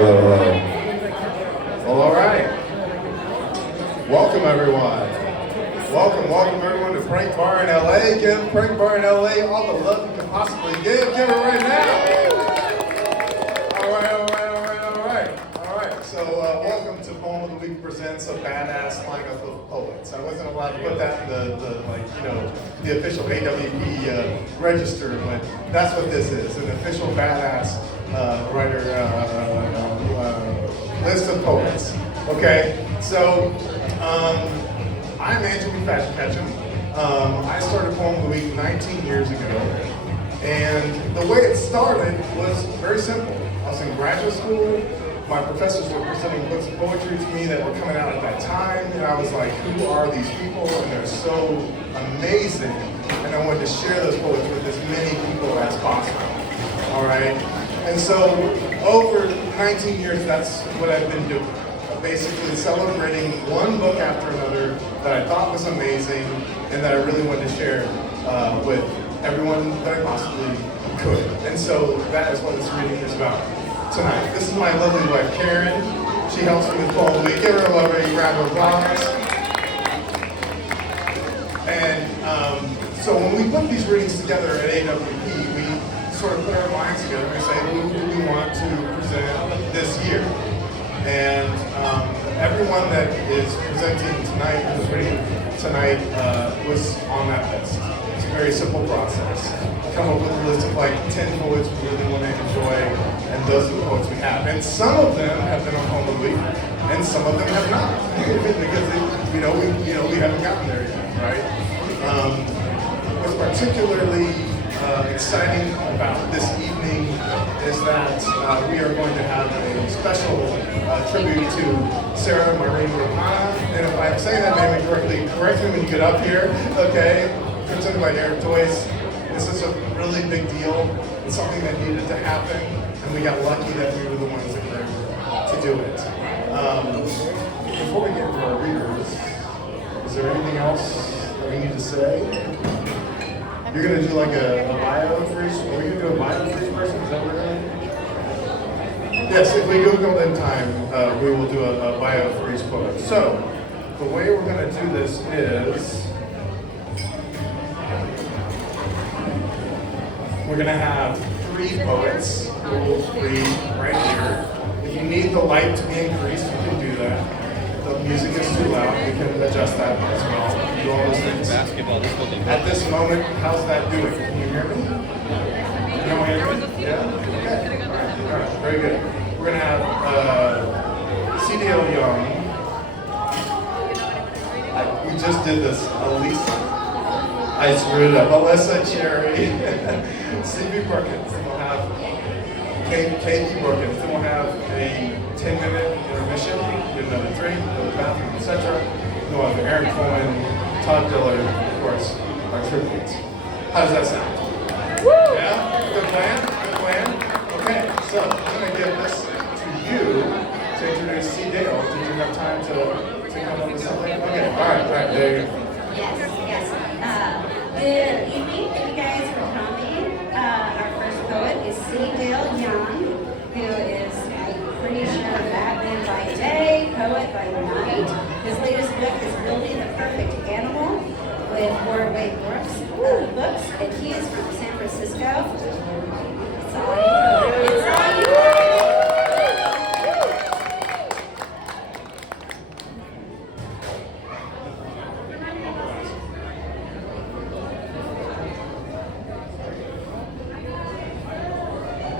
Well, all right. Welcome, everyone. Welcome, everyone, to Prank Bar in LA. Give Prank Bar in LA all the love you can possibly give. Give it right now. All right. So, welcome to Poem of the Week presents a badass lineup of poets. I wasn't allowed to put that in the official AWP register, but that's what this is, an official badass writer list of poets. Okay, so I'm McFadyen-Ketchum. I started Poem of the Week 19 years ago, and the way it started was very simple. I was in graduate school. My professors were presenting books of poetry to me that were coming out at that time, and I was like, who are these people? And they're so amazing, and I wanted to share those poets with as many people as possible. All right? And so over 19 years, that's what I've been doing. Basically celebrating one book after another that I thought was amazing and that I really wanted to share with everyone that I possibly could. And so that is what this reading is about tonight. This is my lovely wife, Karen. She helps me with Poem of the Week. Give her a lovely round of applause. And so when we put these readings together at AWP, we sort of put our minds together and say, who do we want to present this year? And everyone that is presenting tonight, who's reading tonight, was on that list. It's a very simple process. Come up with a list of like 10 poets we really want to enjoy, and those are the poets we have. And some of them have been on Poem of the Week, and some of them have not, because we haven't gotten there yet, right? What's particularly exciting about this evening is that we are going to have a special tribute to Sarah Maureen Rapana. And if I'm saying that name incorrectly, correct me when you get up here, okay? Presented by Eric Joyce. This is a really big deal. It's something that needed to happen, and we got lucky that we were the ones that were able to do it. Before we get into our readers, is there anything else that we need to say? You're going to do like a bio for each? Are we going to do a bio for each person? Is that what we're doing? Yes, if we Google in time, we will do a bio for each poet. So, the way we're going to do this is, we're going to have 3 poets who will read right here. If you need the light to be increased, you can do that. The music is too loud, we can adjust that as well. Do all those things. At this moment, how's that doing? Can you hear me? You don't hear me? Yeah? Okay. All right. Very good. We're going to have C.D.L. Young. We just did this. Elisa. I screwed it up. Alyssa Cherry. C.B. Perkins. Then we'll have K.D. Perkins. Then we'll have a 10-minute intermission. Get another drink, go to the bathroom, etc. Then we'll have Aaron Cohen, Todd Dillard, of course, our tributes. How does that sound? Woo! Yeah? Good plan? Good plan? Okay, so I'm going to give this to you to introduce C. Dale. Did you have time to come up with something? Okay, all right, there you go. Yes. Good evening. Thank you guys for coming. Our first poet is C. Dale Young, who is, I'm pretty sure, Batman by day, poet by night. His latest book is Building the Perfect Animal with Wordway books, and he is from San Francisco. It's all you. It's all you.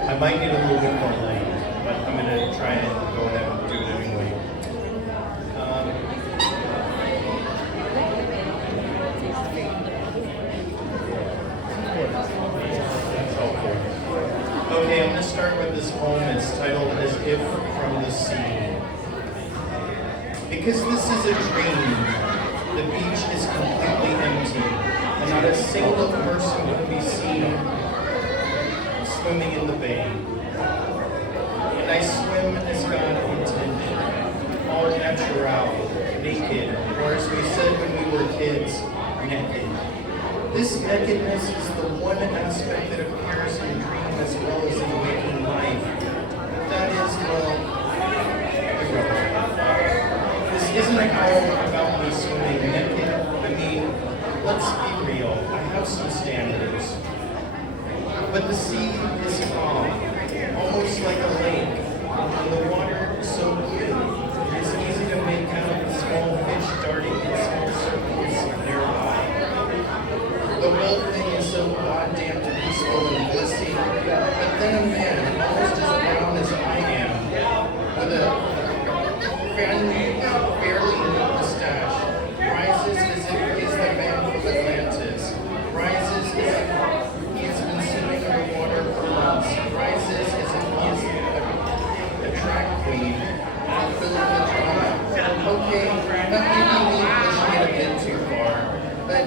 I might need a little bit more light, but I'm going to try and go ahead and do it anyway. Okay, I'm going to start with this poem. It's titled As If From the Sea. Because this is a dream, the beach is completely empty, and not a single person can be seen swimming in the bay. And I swim as God intended, all natural, naked, or as we said when we were kids, naked. This nakedness is the one aspect that appears in dream as well as in waking life. That is, well, But the sea is calm, almost like a lake, and the water is so blue. It's easy to make out the small fish darting in small circles nearby. The whole thing is so goddamn peaceful and blissy. But then a man, almost as brown as I am, with a barely neat mustache, rises as if he is the man from Atlantis, rises as if he has been swimming underwater for months, rises as if he is a drag queen, fulfilling the drama. Okay, that may be me pushing it a bit too far, but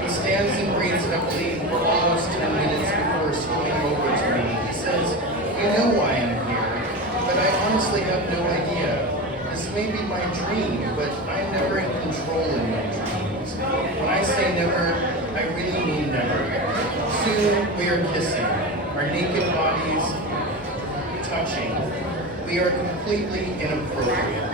he stands and breathes heavily for almost 10 minutes before swimming over to me. He says, "You know why I'm here, but I honestly have no idea. This may be my dream, but I'm never in control in my dreams. When I say never, I really mean never. Soon we are kissing, our naked bodies touching. We are completely inappropriate.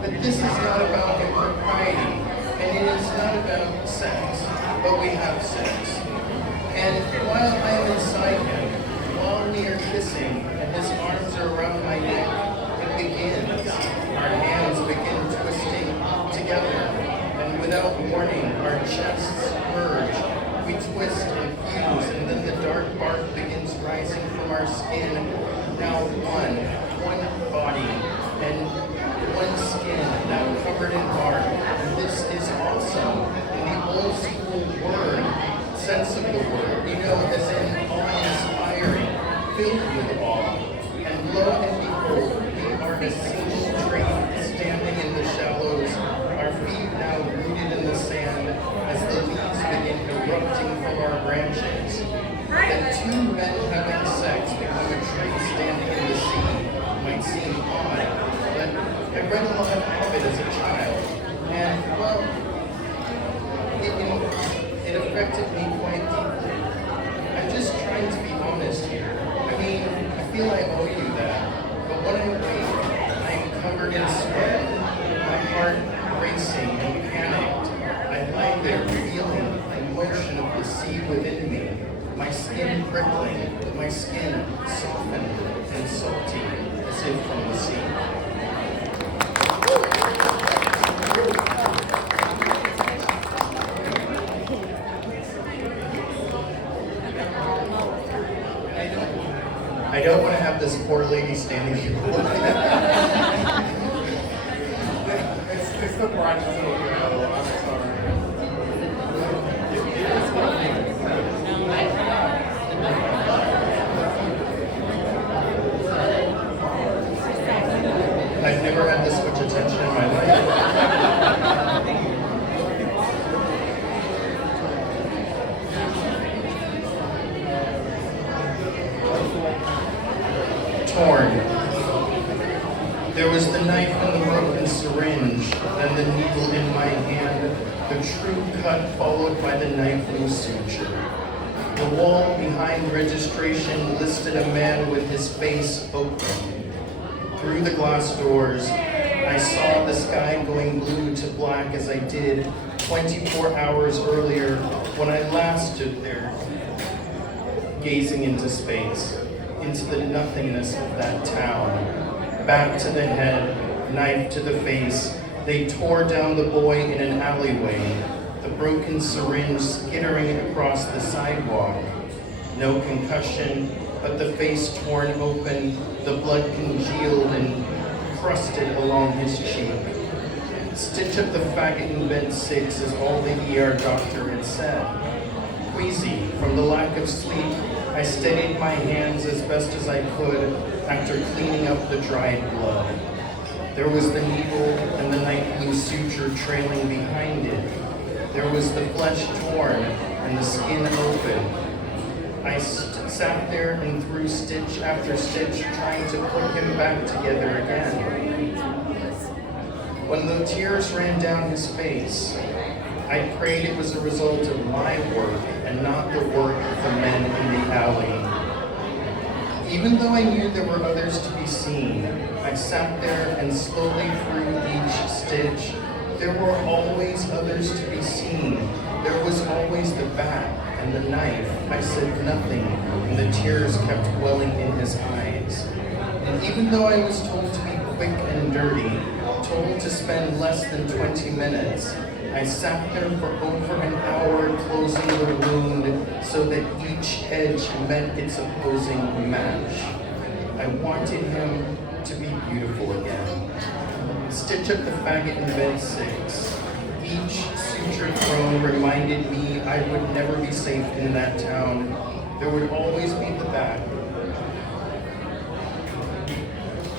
But this is not about impropriety, and it is not about sex, but we have sex. And while I am inside him, while we are kissing, and his arms are around my neck, it begins. Our hands begin twisting together, and without warning, our chests merge. We twist and fuse, and then the dark bark begins rising from our skin. Now one body, and one skin, now covered in bark. And this is awesome. In the old school word, sense of the word, as in awe-inspiring, filled with awe. And lo and behold, we are a single tree standing in the shallows, our feet now rooted in the sand as the leaves begin erupting from our branches. That two men having sex become a tree standing in the sea might seem odd, but I read a lot of Hobbit as a child, and, well, it affected me quite deeply. I'm just trying to be honest here. I mean, I feel I owe you that, but when I wake, I am covered in sweat, my heart racing and panicked. I lie there feeling the motion of the sea within me, my skin prickling, my skin softened and salty as if from the sea. I don't want to have this poor lady standing here. It's the brightest little girl. I'm sorry. I've never had this much attention in my life. Torn. There was the knife and the broken syringe, then the needle in my hand, the true cut followed by the knife loose suture. The wall behind registration listed a man with his face open. Through the glass doors, I saw the sky going blue to black as I did 24 hours earlier when I last stood there, gazing into space, into the nothingness of that town. Back to the head, knife to the face, they tore down the boy in an alleyway, the broken syringe skittering across the sidewalk. No concussion, but the face torn open, the blood congealed and crusted along his cheek. Stitch up the faggot in bed 6 is all the ER doctor had said. Queasy from the lack of sleep, I steadied my hands as best as I could after cleaning up the dried blood. There was the needle and the knife blue suture trailing behind it. There was the flesh torn and the skin open. I sat there and threw stitch after stitch, trying to put him back together again. When the tears ran down his face, I prayed it was a result of my work and not the work of the men in the alley. Even though I knew there were others to be seen, I sat there and slowly threw each stitch, There were always others to be seen. There was always the bat and the knife. I said nothing, and the tears kept welling in his eyes. And even though I was told to be quick and dirty, told to spend less than 20 minutes, I sat there for over an hour closing the wound so that each edge met its opposing match. I wanted him to be beautiful again. Stitch up the faggot in bed 6. Each suture thrown reminded me I would never be safe in that town. There would always be the bat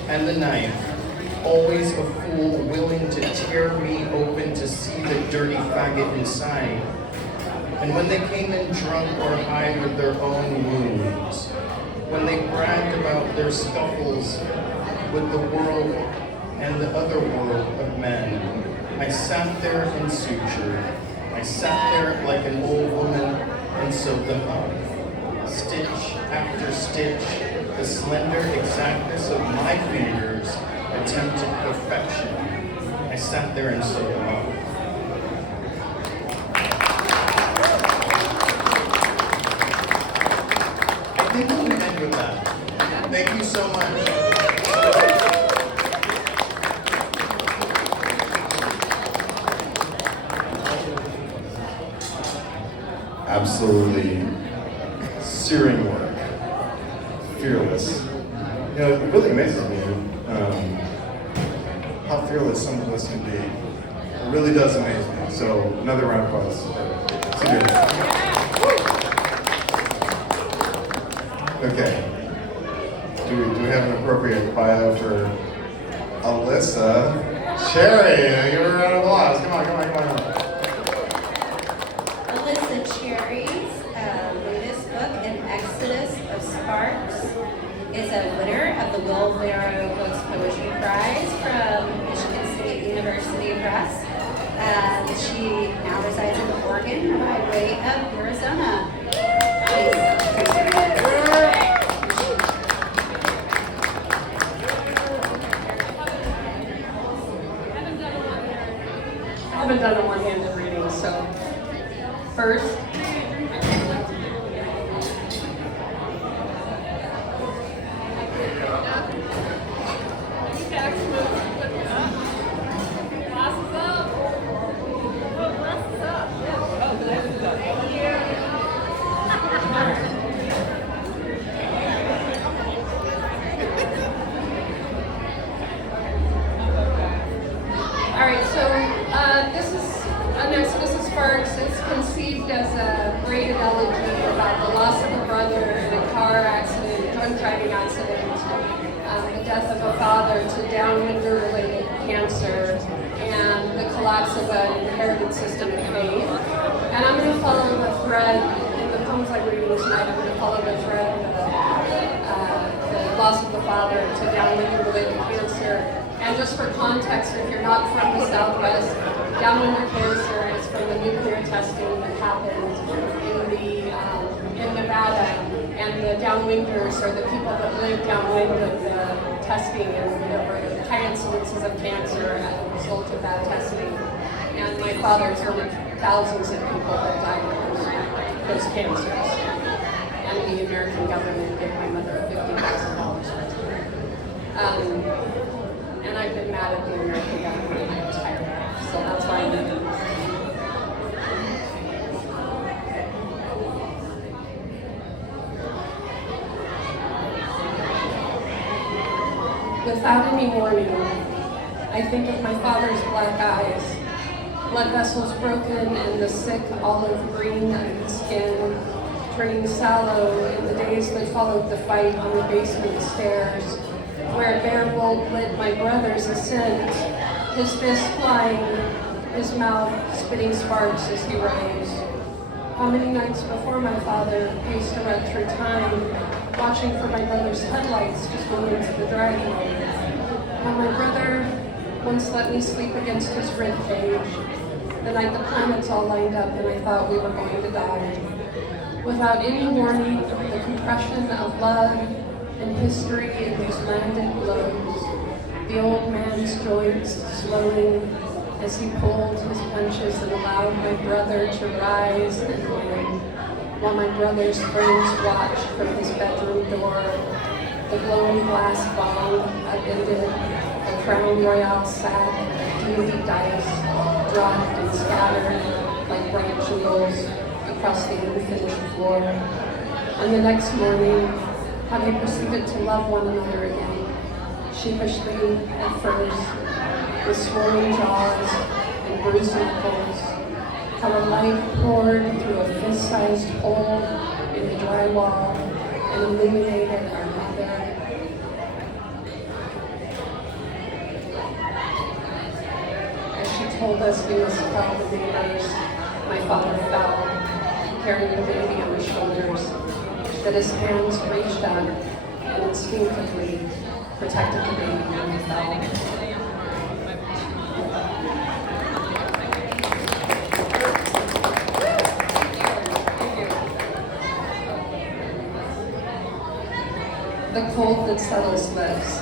and the knife. Always a fool willing to tear me open to see the dirty faggot inside. And when they came in drunk or high with their own wounds, when they bragged about their scuffles with the world and the other world of men, I sat there and sutured. I sat there like an old woman and sewed them up. Stitch after stitch, the slender exactness of my fingers attempted perfection. I sat there and sewed them up. I think we'll end with that. Thank you so much. Absolutely searing work. Fearless. You know, it really amazes me how fearless some of us can be. It really does amaze me. So another round of applause. Okay. Do we have an appropriate bio for Alyssa? Cherry, give her a round of applause. Come on. Alyssa Cherry's latest book, An Exodus of Sparks, is a winner of the Will Barrow Books Poetry Prize from Michigan State University Press. She now resides in Oregon by way of Arizona. Please. I haven't done a one-handed reading, so first, this is An Exodus of Sparks. It's conceived as a braided elegy about the loss of a brother in a car accident, drunk driving accident, the death of a father to downwinder-related cancer, and the collapse of an inherited system of faith. And I'm going to follow the thread in the poems I'm reading tonight. I'm going to follow the thread of the loss of the father to downwinder-related cancer. And just for context, if you're not from the Southwest, downwinder cancer is from the nuclear testing that happened in Nevada, and the downwinders are the people that live downwind of the testing, and there were high incidences of cancer as a result of that testing. And my father's one of thousands of people that died of those cancers. And the American government gave my mother $50,000. And I've been mad at the American government my entire life, so that's why I'm doing this. Without any warning, I think of my father's black eyes, blood vessels broken and the sick olive green of his skin, turning sallow in the days that followed the fight on the basement stairs, where a bear bolt lit my brother's ascent, his fist flying, his mouth spitting sparks as he rose. How many nights before my father paced around through time, watching for my brother's headlights just going into the driveway. How my brother once let me sleep against his rib cage, the night the planets all lined up and I thought we were going to die. Without any warning, the compression of love and history in these landed blows, the old man's joints slowing as he pulled his punches and allowed my brother to rise and win, while my brother's friends watched from his bedroom door. The blown glass bong upended, the Crown Royale sack of D&D dice dropped and scattered like bright jewels across the unfinished floor. And the next morning, how they proceeded to love one another again, sheepishly at first, with swollen jaws and bruised knuckles, how a light poured through a fist-sized hole in the drywall and illuminated our mother. As she told us we must tell the neighbors, my father fell, carrying the baby on his shoulders, that his hands reached up and instinctively protected the baby when he fell. The cold that settles lips.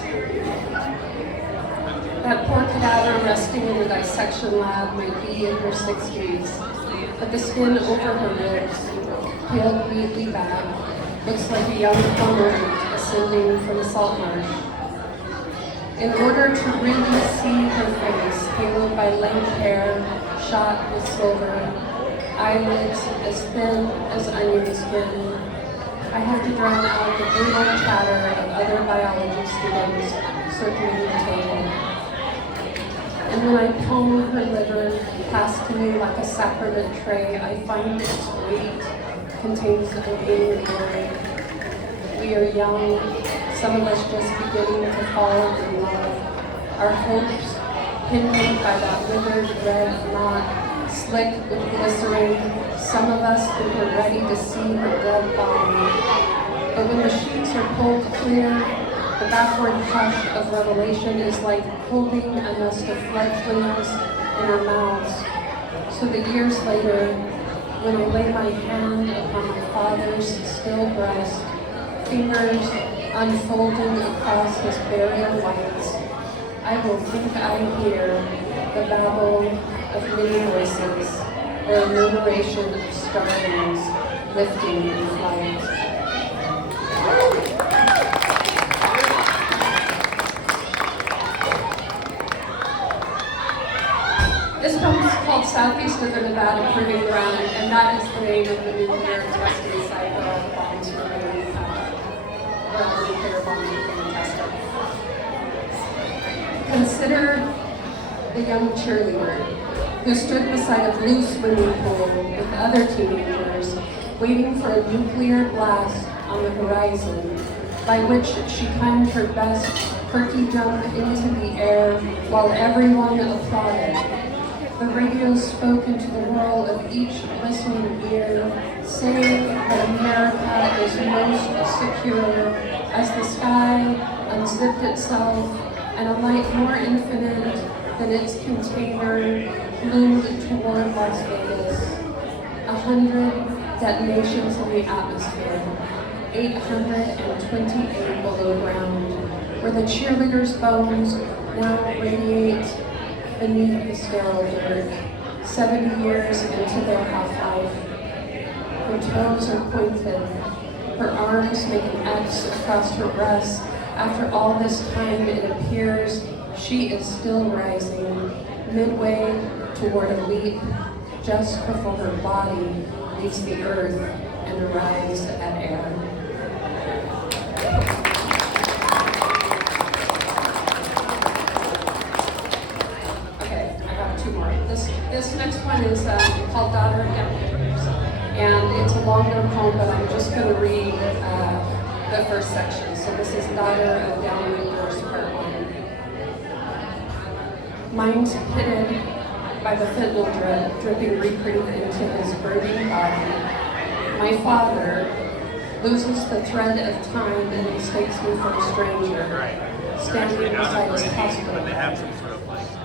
That poor cadaver resting in the dissection lab might be in her 60s, but the skin over her ribs, peeled neatly back, looks like a young cormorant ascending from a salt marsh. In order to really see her face, haloed by lank hair, shot with silver, eyelids as thin as onion skin, I had to drown out the brutal chatter of other biology students circling the table. And when I comb her liver passed to me like a sacrament tray, I find its weight contains a vain glory. We are young, some of us just beginning to fall in love. Our hopes pinned by that withered red knot, slick with glycerin. Some of us think we're ready to see her dead body. But when the sheets are pulled clear, the backward hush of revelation is like holding a nest of fledglings in our mouths. So that years later, when I lay my hand upon my father's still breast, fingers unfolding across his burial whites, I will think I hear the babble of many voices, or a reverberation of starlings lifting in flight. This poem is called Southeast of the Nevada Proving Ground, and that is the name of the nuclear testing site where all the bombs were being where all the nuclear bombs were being tested. Consider the young cheerleader who stood beside a blue swimming pool with other teenagers, waiting for a nuclear blast on the horizon, by which she timed her best perky jump into the air while everyone applauded. The radio spoke into the world of each listening ear, saying that America is most secure as the sky unzipped itself and a light more infinite than its container loomed toward Las Vegas. 100 detonations in the atmosphere, 828 below ground, where the cheerleaders' bones now radiate beneath the sterile dirt, 70 years into their half-life. Her toes are pointed, her arms make an X across her breasts. After all this time, it appears she is still rising, midway toward a leap, just before her body leaves the earth and arrives at air. Okay, I have two more. This next one is called Daughter of Downwinders, and it's a longer poem, but I'm just going to read the first section. So this is Daughter of Downwinders, Part 1. Minds pitted by the fentanyl drip dripping reprieve into his burning body, my father loses the thread of time and mistakes me for a stranger, standing beside his hospital.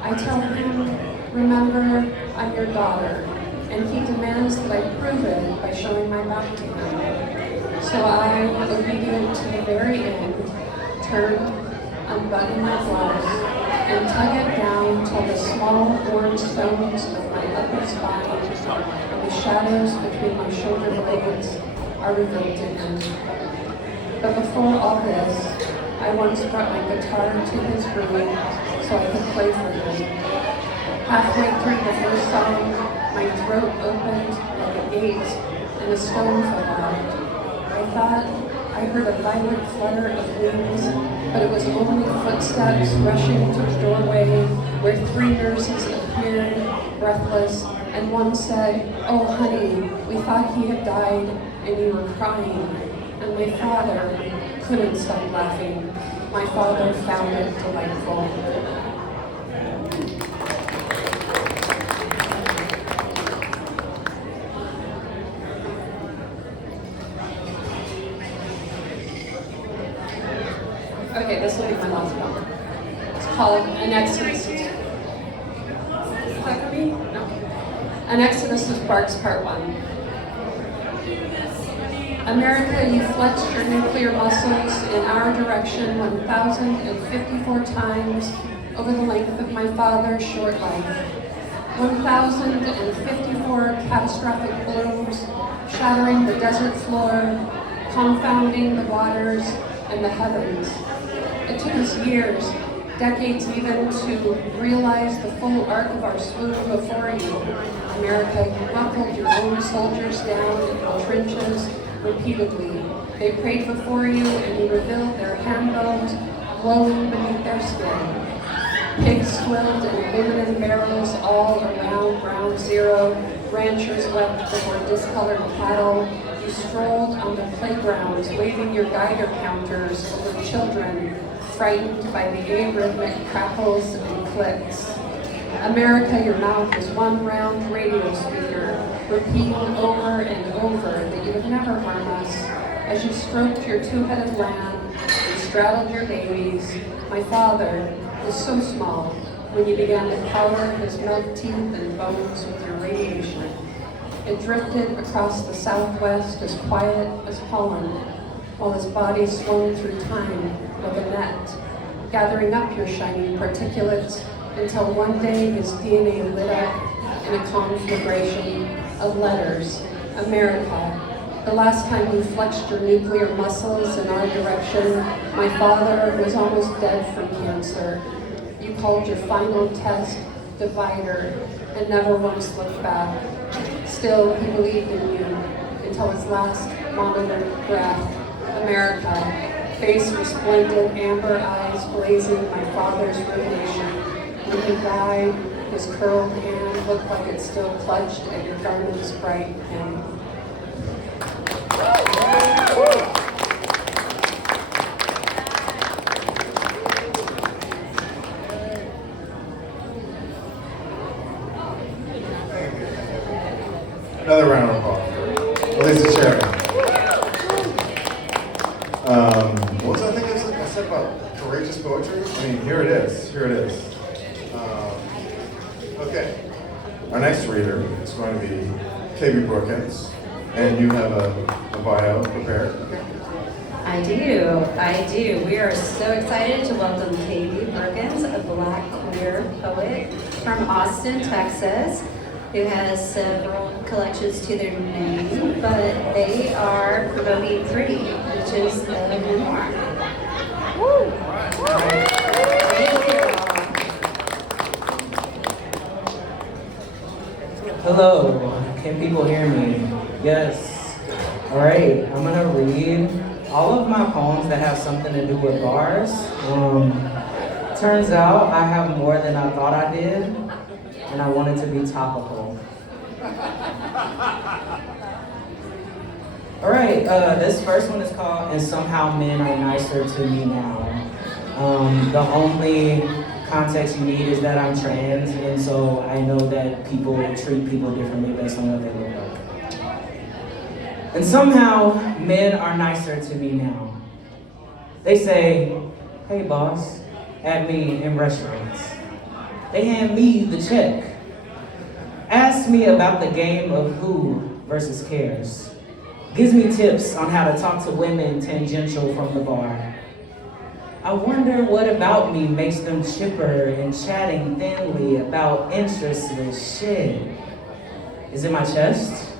I tell him, remember, I'm your daughter, and he demands that I prove it by showing my back to him. So I, obedient to the very end, turn, unbutton my blouse, and tug it down till the small orange stones of my upper spine and the shadows between my shoulder blades are revealed to him. But before all this, I once brought my guitar to his room so I could play for him. Halfway through the first song, my throat opened like a gate and a stone fell out. I thought I heard a violent flutter of wings, but it was only footsteps rushing to the doorway where 3 nurses appeared, breathless, and one said, "Oh honey, we thought he had died and you were crying." And my father couldn't stop laughing. My father found it delightful. Okay, this will be my last one. It's called An Exodus. Is that for me? No. An Exodus of Sparks, Part 1. America, you flexed your nuclear muscles in our direction 1,054 times over the length of my father's short life. 1,054 catastrophic blows, shattering the desert floor, confounding the waters and the heavens. It took us years, decades even, to realize the full arc of our swoon before you. America, you buckled your own soldiers down in the trenches repeatedly. They prayed before you and you revealed their hand bones glowing beneath their skin. Pigs swilled in aluminum barrels all around Ground Zero. Ranchers wept before discolored cattle. You strolled on the playgrounds, waving your Geiger counters over children, frightened by the arrhythmic crackles and clicks. America, your mouth was one round radio speaker, repeating over and over that you would never harm us. As you stroked your 2-headed lamb and straddled your babies, my father was so small when you began to powder his milk teeth and bones with your radiation. It drifted across the southwest as quiet as pollen, while his body swung through time like a net, gathering up your shining particulates until one day his DNA lit up in a conflagration of letters. America, the last time you flexed your nuclear muscles in our direction, my father was almost dead from cancer. You called your final test divider and never once looked back. Still, he believed in you until his last monitored breath. America, face resplendent, amber eyes blazing my father's ruination. When he died, his curled hand looked like it still clutched at your garment's bright hem. Another round of applause for Lisa Sharon. What was that thing I said about courageous poetry? I mean, here it is. Here it is. Okay. Our next reader is going to be KB Brookins, and you have a bio prepared. I do. We are so excited to welcome KB Brookins, a Black queer poet from Austin, Texas, who has several collections to their name, but they are promoting Pretty, which is a memoir. Woo! Hello, can people hear me? Yes. All right, I'm gonna read all of my poems that have something to do with bars. Turns out I have more than I thought I did, and I wanted to be topical. All right, this first one is called And Somehow Men Are Nicer to Me Now. The only context you need is that I'm trans, and so I know that people treat people differently based on what they look like. And somehow, men are nicer to me now. They say, "Hey boss," at me in restaurants. They hand me the check. Ask me about the game of who versus cares. Gives me tips on how to talk to women tangential from the bar. I wonder what about me makes them chipper and chatting thinly about interestless shit. Is it my chest?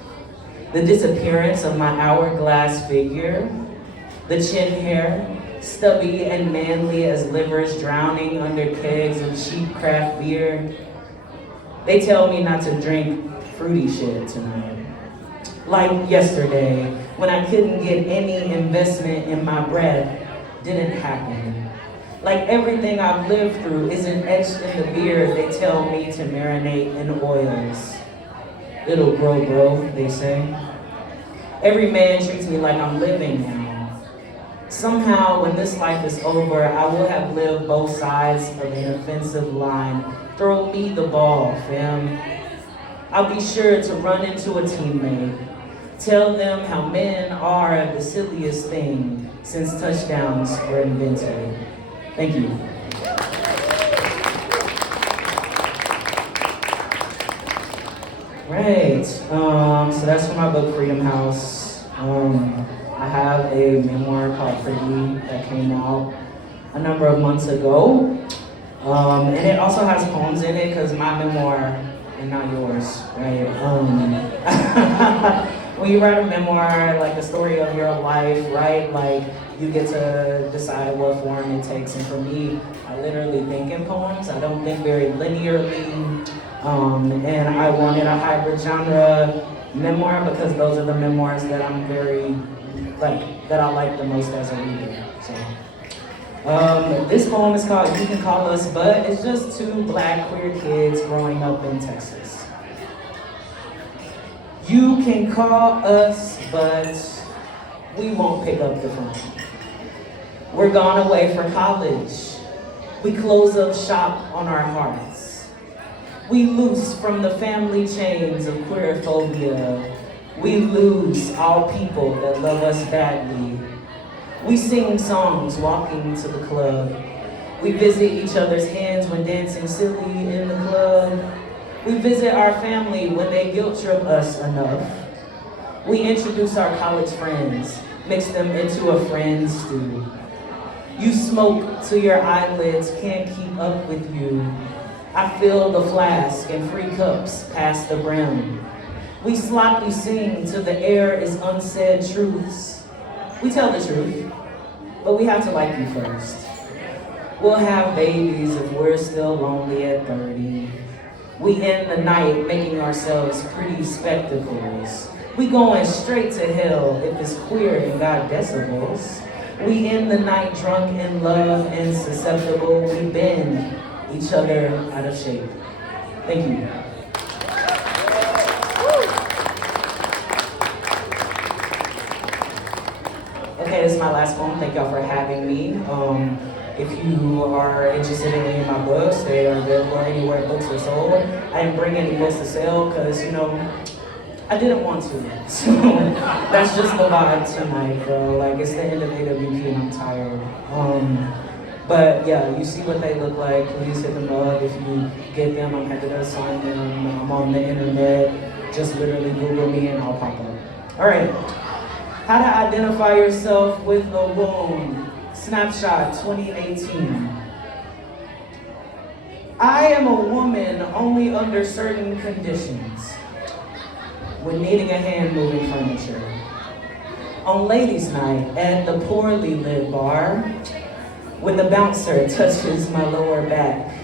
The disappearance of my hourglass figure? The chin hair? Stubby and manly as livers drowning under kegs of cheap craft beer? They tell me not to drink fruity shit tonight. Like yesterday, when I couldn't get any investment in my breath, didn't happen. Like everything I've lived through isn't etched in the beer they tell me to marinate in oils. It'll grow, bro, they say. Every man treats me like I'm living now. Somehow, when this life is over, I will have lived both sides of an offensive line. Throw me the ball, fam. I'll be sure to run into a teammate. Tell them how men are the silliest thing since touchdowns were invented. Thank you. Right, so that's from my book, Freedom House. I have a memoir called Pretty that came out a number of months ago. And it also has poems in it because my memoir and not yours, right? When you write a memoir, like the story of your life, right? Like you get to decide what form it takes. And for me, I literally think in poems. I don't think very linearly. And I wanted a hybrid genre memoir because those are the memoirs that I'm very, that I like the most as a reader. So, this poem is called You Can Call Us But. It's just two black queer kids growing up in Texas. You can call us, but we won't pick up the phone. We're gone away for college. We close up shop on our hearts. We loose from the family chains of queerphobia. We lose all people that love us badly. We sing songs walking to the club. We visit each other's hands when dancing silly in the club. We visit our family when they guilt trip us enough. We introduce our college friends, mix them into a friend stew. You smoke till your eyelids can't keep up with you. I fill the flask and free cups past the brim. We sloppy sing till the air is unsaid truths. We tell the truth, but we have to like you first. We'll have babies if we're still lonely at 30. We end the night making ourselves pretty spectacles. We going straight to hell if it's queer and got decibels. We end the night drunk in love and susceptible. We bend each other out of shape. Thank you. Okay, this is my last poem. Thank y'all for having me. If you are interested in any of my books, they are available anywhere books are sold. I didn't bring any books to sell because, I didn't want to. So that's just the vibe tonight, bro. Like, it's the end of AWP and I'm tired. But yeah, you see what they look like. Please hit them up. If you get them, I'm happy to sign them. I'm on the internet. Just literally Google me and I'll pop up. All right. How to identify yourself with a wound. Snapshot 2018. I am a woman only under certain conditions. When needing a hand moving furniture. On ladies' night at the poorly lit bar, when the bouncer touches my lower back.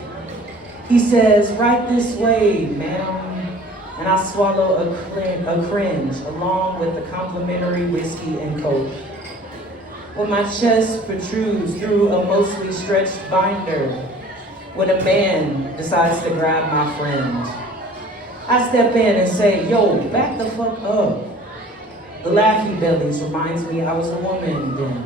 He says, right this way, ma'am. And I swallow a cringe along with the complimentary whiskey and coke. When my chest protrudes through a mostly stretched binder, when a man decides to grab my friend, I step in and say, yo, back the fuck up. The laughy bellies reminds me I was a woman then.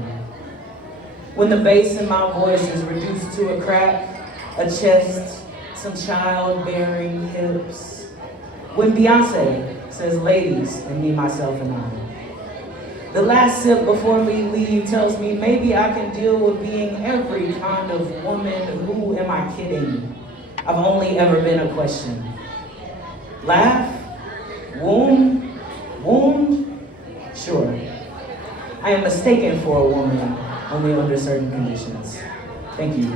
When the bass in my voice is reduced to a crack, a chest, some childbearing hips. When Beyonce says ladies and me, myself, and I. The last sip before we leave tells me maybe I can deal with being every kind of woman. Who am I kidding? I've only ever been a question. Laugh? Wound? Sure. I am mistaken for a woman only under certain conditions. Thank you.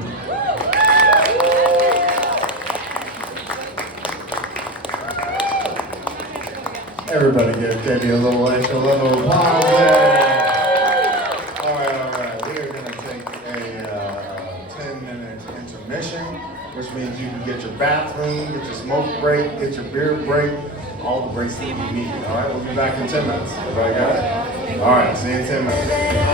Everybody give Debbie a little extra level of applause there. All right. We are going to take a 10-minute intermission, which means you can get your bathroom, get your smoke break, get your beer break, all the breaks that you need. All right, we'll be back in 10 minutes. Everybody got it? All right, see you in 10 minutes.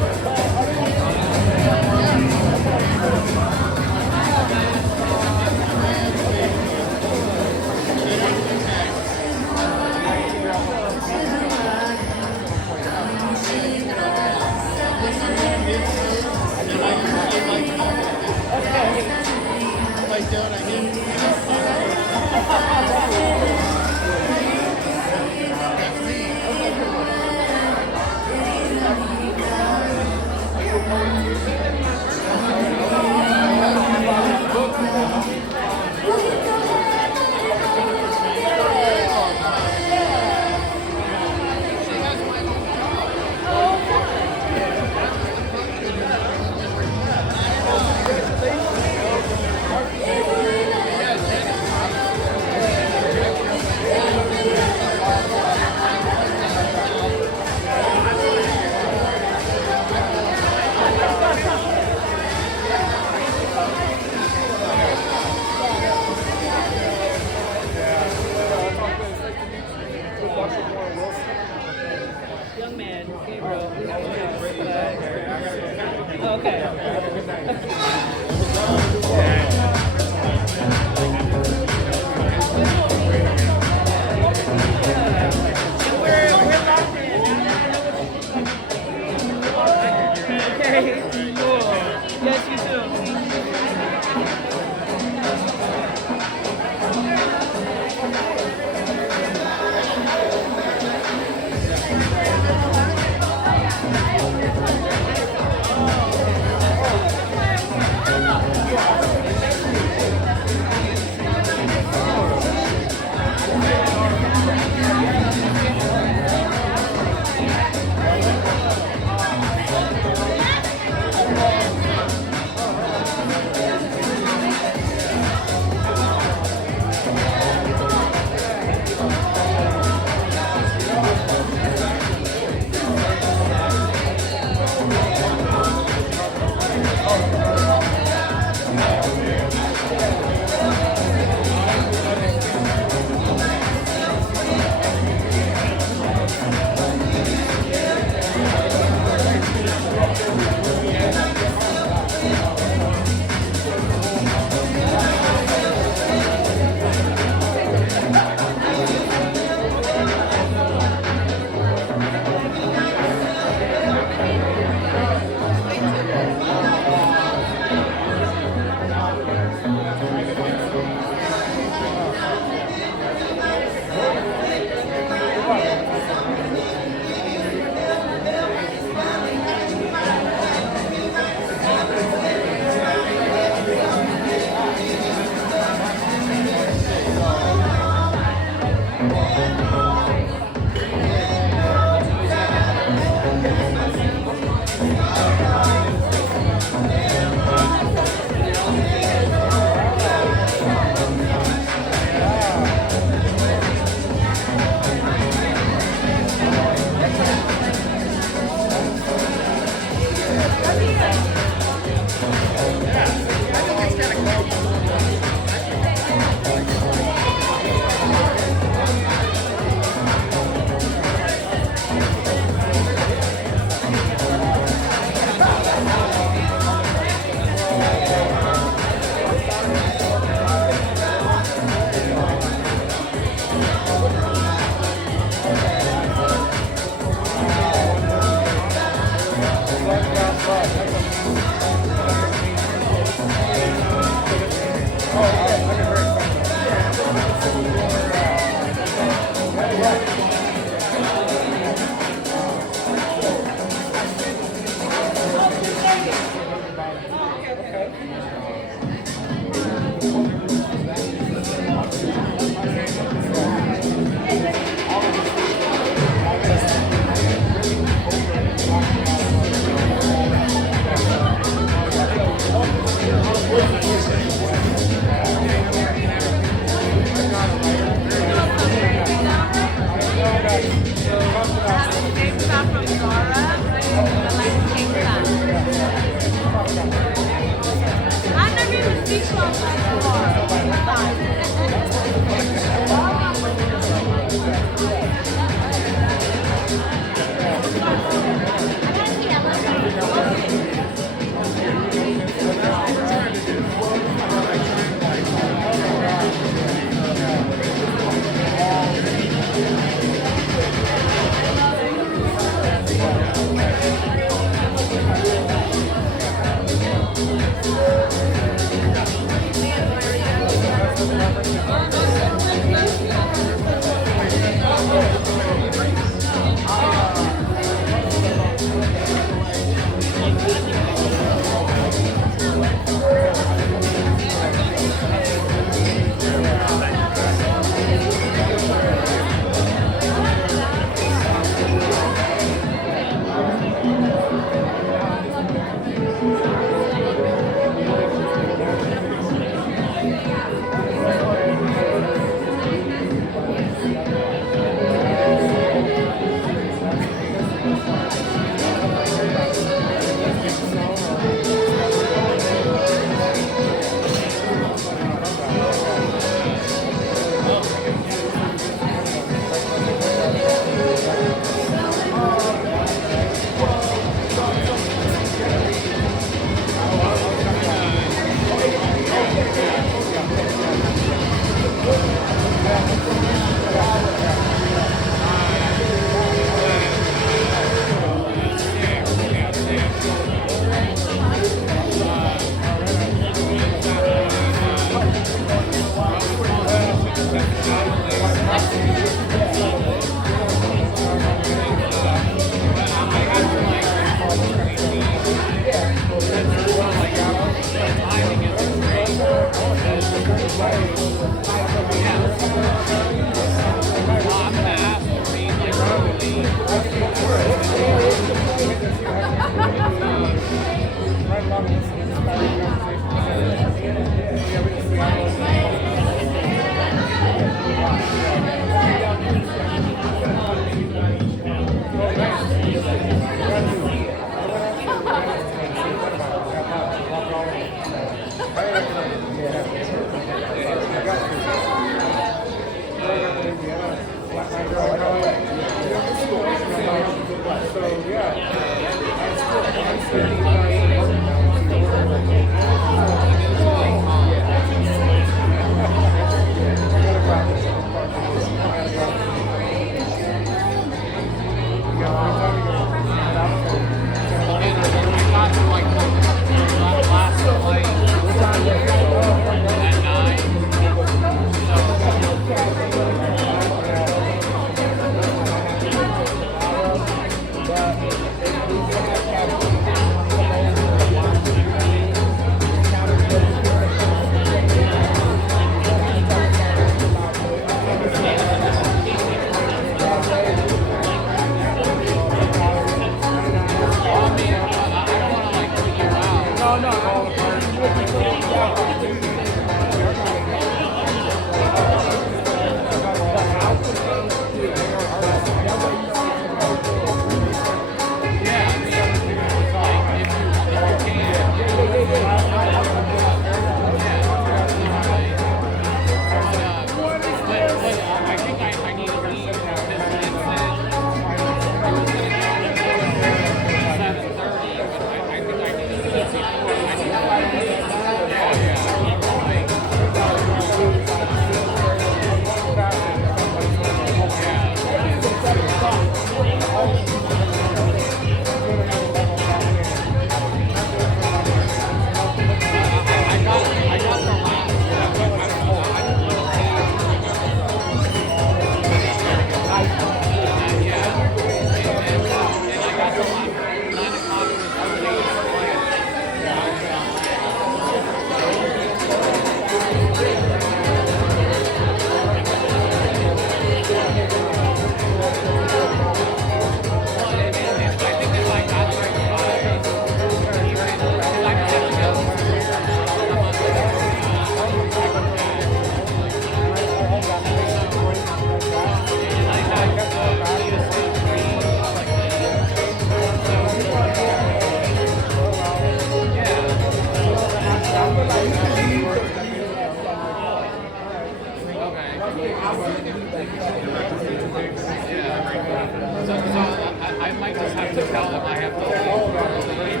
have to tell them I have to leave.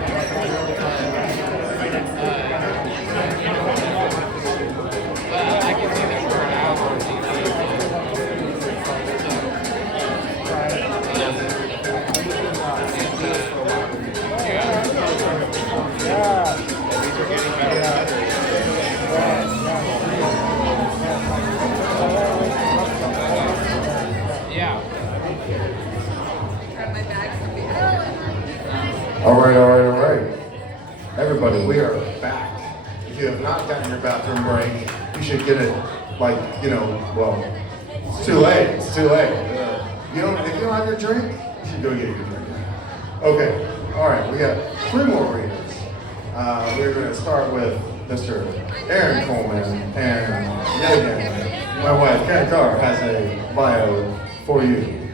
I can see them for an hour or yeah. All right. Everybody, we are back. If you have not gotten your bathroom break, you should get it, like, well, it's too late. It's too late. If you don't have your drink, you should go get your drink. Okay. All right. We got 3 more readers. We're going to start with Mr. Aaron Coleman, and yet again, my wife, Karen Carr, has a bio for you.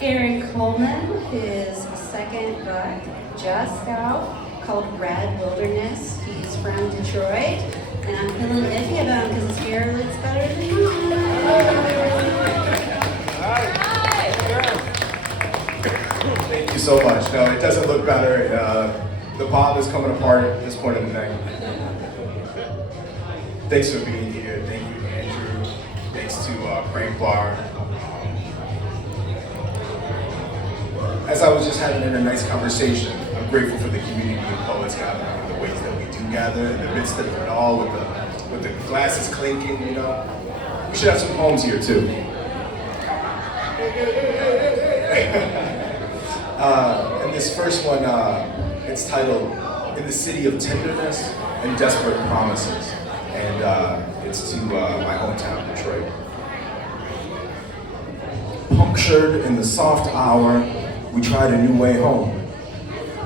Aaron Coleman, his second book, just out, called Red Wilderness. He's from Detroit, and I'm feeling iffy about him because his hair looks better than mine. Thank you so much. No, it doesn't look better. The bob is coming apart at this point in the night. Thanks for being here. Thank you, Andrew. Thanks to Frank Barr. As I was just having a nice conversation, I'm grateful for the community of poets gathering in the ways that we do gather, in the midst of it all, with the glasses clinking, We should have some poems here too. And this first one, it's titled "In the City of Tenderness and Desperate Promises," and it's to my hometown, Detroit. Punctured in the soft hour, we tried a new way home.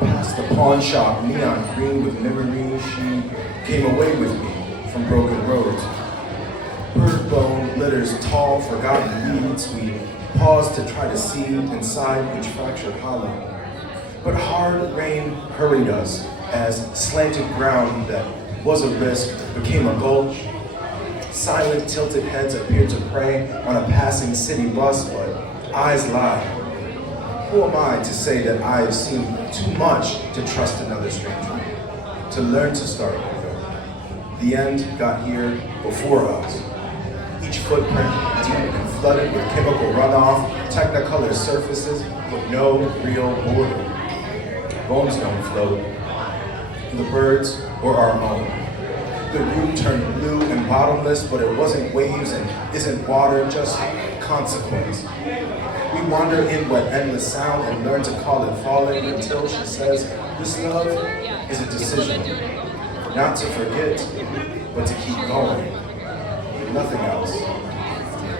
Past the pawn shop, neon green with memories, she came away with me from broken roads. Bird bone litters tall, forgotten weeds. We paused to try to see inside each fractured hollow. But hard rain hurried us as slanted ground that was a risk became a gulch. Silent tilted heads appeared to prey on a passing city bus, but eyes lie. Who am I to say that I have seen too much to trust another stranger, to learn to start over? The end got here before us. Each footprint deep and flooded with chemical runoff, technicolor surfaces with no real border. Bones don't float, the birds or our own. The room turned blue and bottomless, but it wasn't waves and isn't water, just consequence. We wander in what endless sound and learn to call it falling until she says, this love is a decision. Not to forget, but to keep going. Nothing else.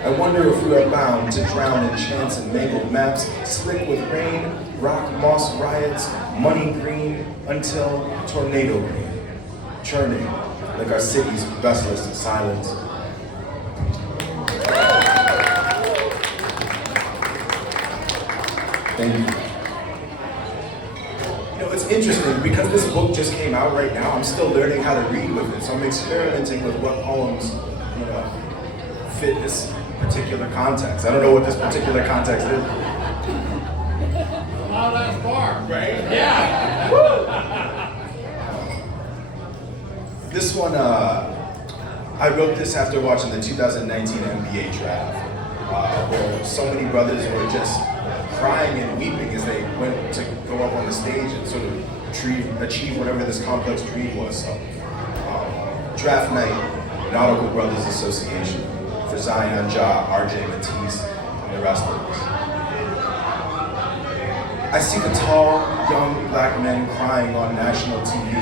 I wonder if we are bound to drown in chance and mangled maps, slick with rain, rock moss riots, money green, until tornado green, churning like our city's restless silence. Thank you. It's interesting because this book just came out right now. I'm still learning how to read with it, so I'm experimenting with what poems, fit this particular context. I don't know what this particular context is. Oh, that's far, right? Yeah. This one, I wrote this after watching the 2019 NBA draft, where so many brothers were just crying and weeping as they went to go up on the stage and sort of achieve whatever this complex dream was. So, draft night, Nautical Brothers Association, for Zion, Ja, RJ, Matisse, and the rest of us. I see the tall, young black men crying on national TV,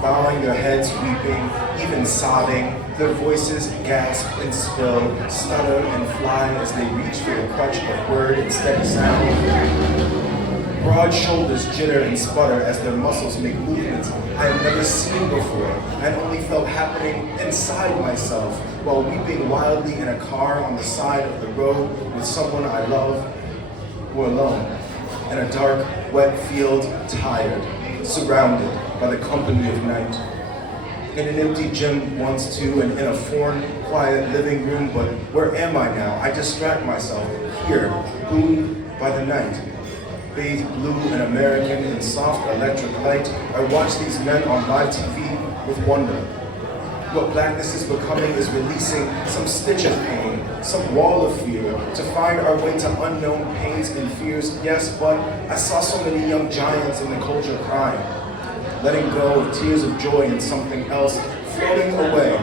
bowing their heads, weeping, even sobbing. Their voices gasp and spill, stutter and fly as they reach for the crutch of word and steady sound. Broad shoulders jitter and sputter as their muscles make movements I have never seen before and only felt happening inside myself while weeping wildly in a car on the side of the road with someone I love or alone. In a dark, wet field, tired, surrounded by the company of night. In an empty gym once too, and in a foreign, quiet living room, but where am I now? I distract myself, here, buoyed by the night. bathed blue and American in soft electric light, I watch these men on live TV with wonder. What blackness is becoming is releasing some stitch of pain, some wall of fear, to find our way to unknown pains and fears. Yes, but I saw so many young giants in the culture crying, letting go of tears of joy and something else, floating away,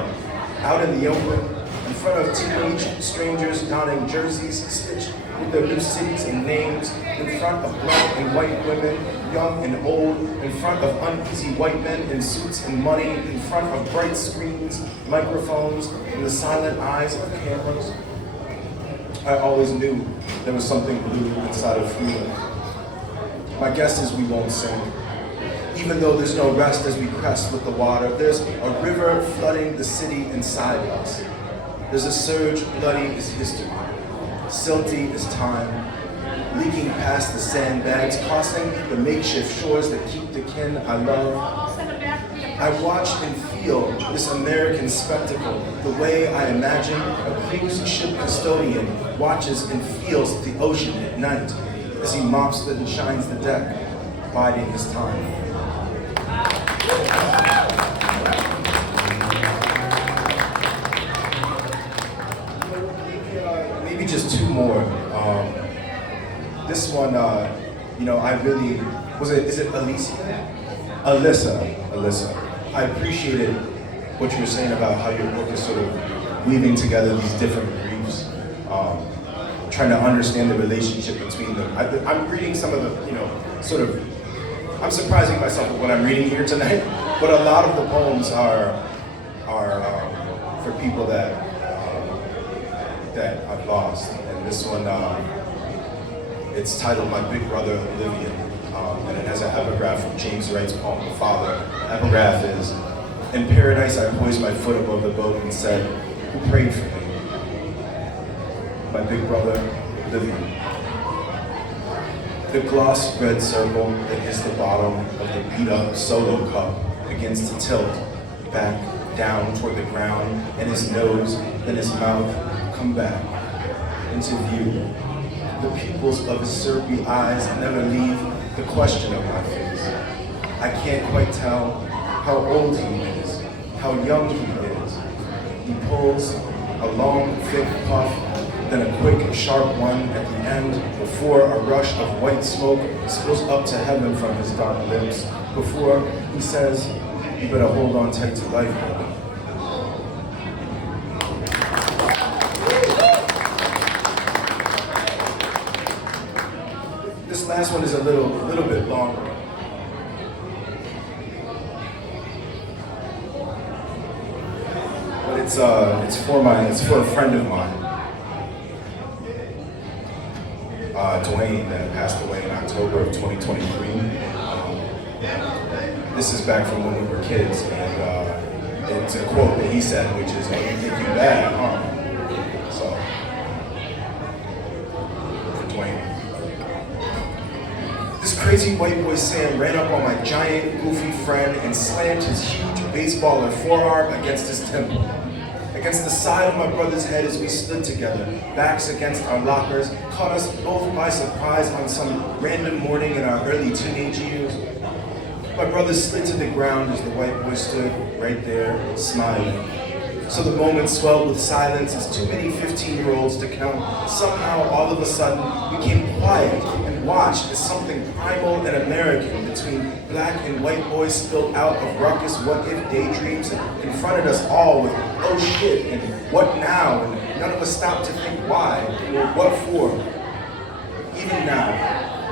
out in the open, in front of teenage strangers donning jerseys stitched with their new cities and names, in front of black and white women, young and old, in front of uneasy white men in suits and money, in front of bright screens, microphones, and the silent eyes of cameras. I always knew there was something blue inside of freedom. My guess is we won't sing. Even though there's no rest as we crest with the water, there's a river flooding the city inside us. There's a surge, bloody as history, silty as time, leaking past the sandbags, crossing the makeshift shores that keep the kin I love. I watch and feel this American spectacle the way I imagine a cruise ship custodian watches and feels the ocean at night as he mops and shines the deck, biding his time. Maybe just two more. This one, I really, is it Alicia? Alyssa. I appreciated what you were saying about how your book is sort of weaving together these different griefs, trying to understand the relationship between them. I'm reading some of the, I'm surprising myself with what I'm reading here tonight, but a lot of the poems are for people that I've lost. And this one, it's titled My Big Brother Olivia, and it has an epigraph from James Wright's poem, The Father. The epigraph is, in paradise I poised my foot above the boat and said, who prayed for me? My big brother, Olivia. The gloss red circle that hits the bottom of the beat-up solo cup begins to tilt back down toward the ground, and his nose and his mouth come back into view. The pupils of his syrupy eyes never leave the question of my face. I can't quite tell how old he is, how young he is. He pulls a long, thick puff, then a quick, sharp one at the end, before a rush of white smoke spills up to heaven from his dark lips, before he says, you better hold on tight to life, brother. This last one is a little bit longer. But it's for a friend of mine. Dwayne, that passed away in October of 2023. This is back from when we were kids, and it's a quote that he said, which is, "Oh, you think you bad, huh?" So, for Dwayne. This crazy white boy Sam ran up on my giant, goofy friend and slammed his huge baseballer forearm against his temple, against the side of my brother's head as we stood together, backs against our lockers, caught us both by surprise on some random morning in our early teenage years. My brother slid to the ground as the white boy stood right there, smiling. So the moment swelled with silence as too many 15-year-olds to count. Somehow, all of a sudden, became quiet and watched as something primal and American between black and white boys spilled out of ruckus what-if daydreams and confronted us all with, oh shit, and what now? And none of us stopped to think why, or what for. Even now,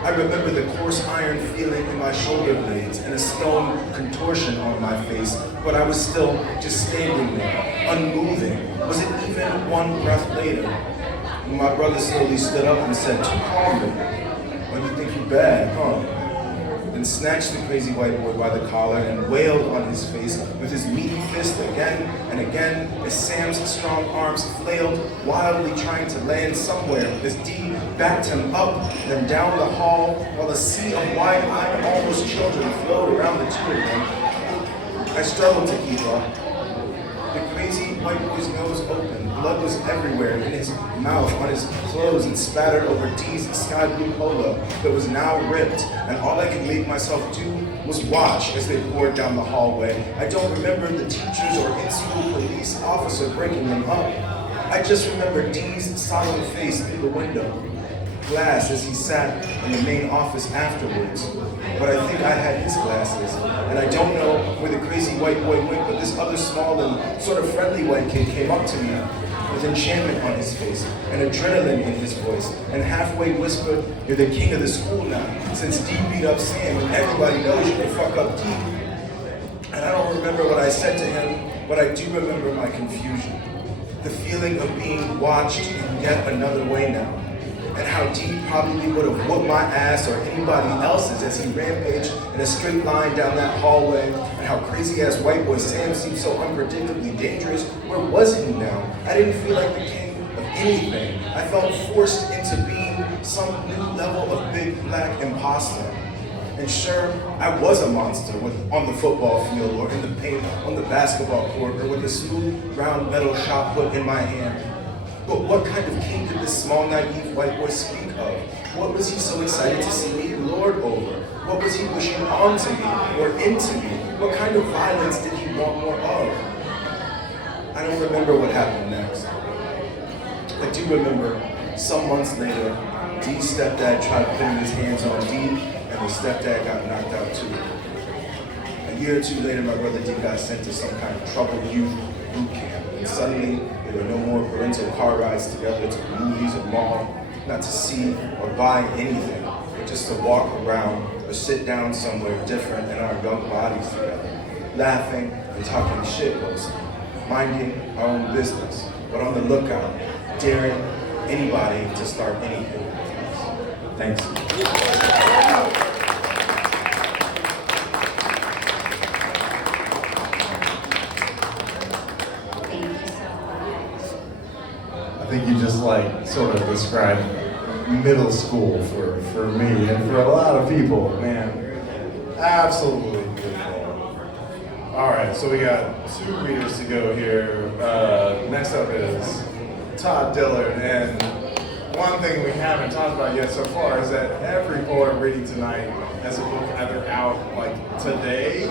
I remember the coarse iron feeling in my shoulder blades and a stone contortion on my face, but I was still just standing there, unmoving. Was it even one breath later when my brother slowly stood up and said, too calmly, "What do you think you bad, huh?" Then snatched the crazy white boy by the collar and wailed on his face with his meaty fist again and again as Sam's strong arms flailed, wildly trying to land somewhere as Dee backed him up, then down the hall, while a sea of wide-eyed, almost children flowed around the two of them. I struggled to keep up. The crazy white boy's nose open. Blood was everywhere, in his mouth, on his clothes, and spattered over D's sky blue polo that was now ripped. And all I could make myself do was watch as they poured down the hallway. I don't remember the teachers or in-school police officer breaking them up. I just remember D's solemn face through the window. Glass as he sat in the main office afterwards. But I think I had his glasses. And I don't know where the crazy white boy went, but this other small and sort of friendly white kid came up to me with enchantment on his face and adrenaline in his voice and halfway whispered, "You're the king of the school now, since D beat up Sam and everybody knows you can fuck up D." And I don't remember what I said to him, but I do remember my confusion. The feeling of being watched in yet another way now. And how D probably would have whooped my ass or anybody else's as he rampaged in a straight line down that hallway, and how crazy-ass white boy Sam seemed so unpredictably dangerous. Where was he now? I didn't feel like the king of anything. I felt forced into being some new level of big black imposter. And sure, I was a monster on the football field or in the paint on the basketball court or with a smooth round metal shot put in my hand. But what kind of king did this small, naive white boy speak of? What was he so excited to see me lord over? What was he wishing onto me or into me? What kind of violence did he want more of? I don't remember what happened next. I do remember some months later, D's stepdad tried putting his hands on D, and the stepdad got knocked out too. A year or two later, my brother D got sent to some kind of troubled youth boot camp, and suddenly there were no more parental car rides together to the movies or mall, not to see or buy anything, but just to walk around or sit down somewhere different in our young bodies together, laughing and talking shit mostly, minding our own business, but on the lookout, daring anybody to start anything with us. Thanks. I think you just like sort of described middle school for me and for a lot of people, man. Absolutely beautiful. All right, so we got 2 readers to go here. Next up is Todd Dillard, and one thing we haven't talked about yet so far is that every poet reading tonight has a book either out like today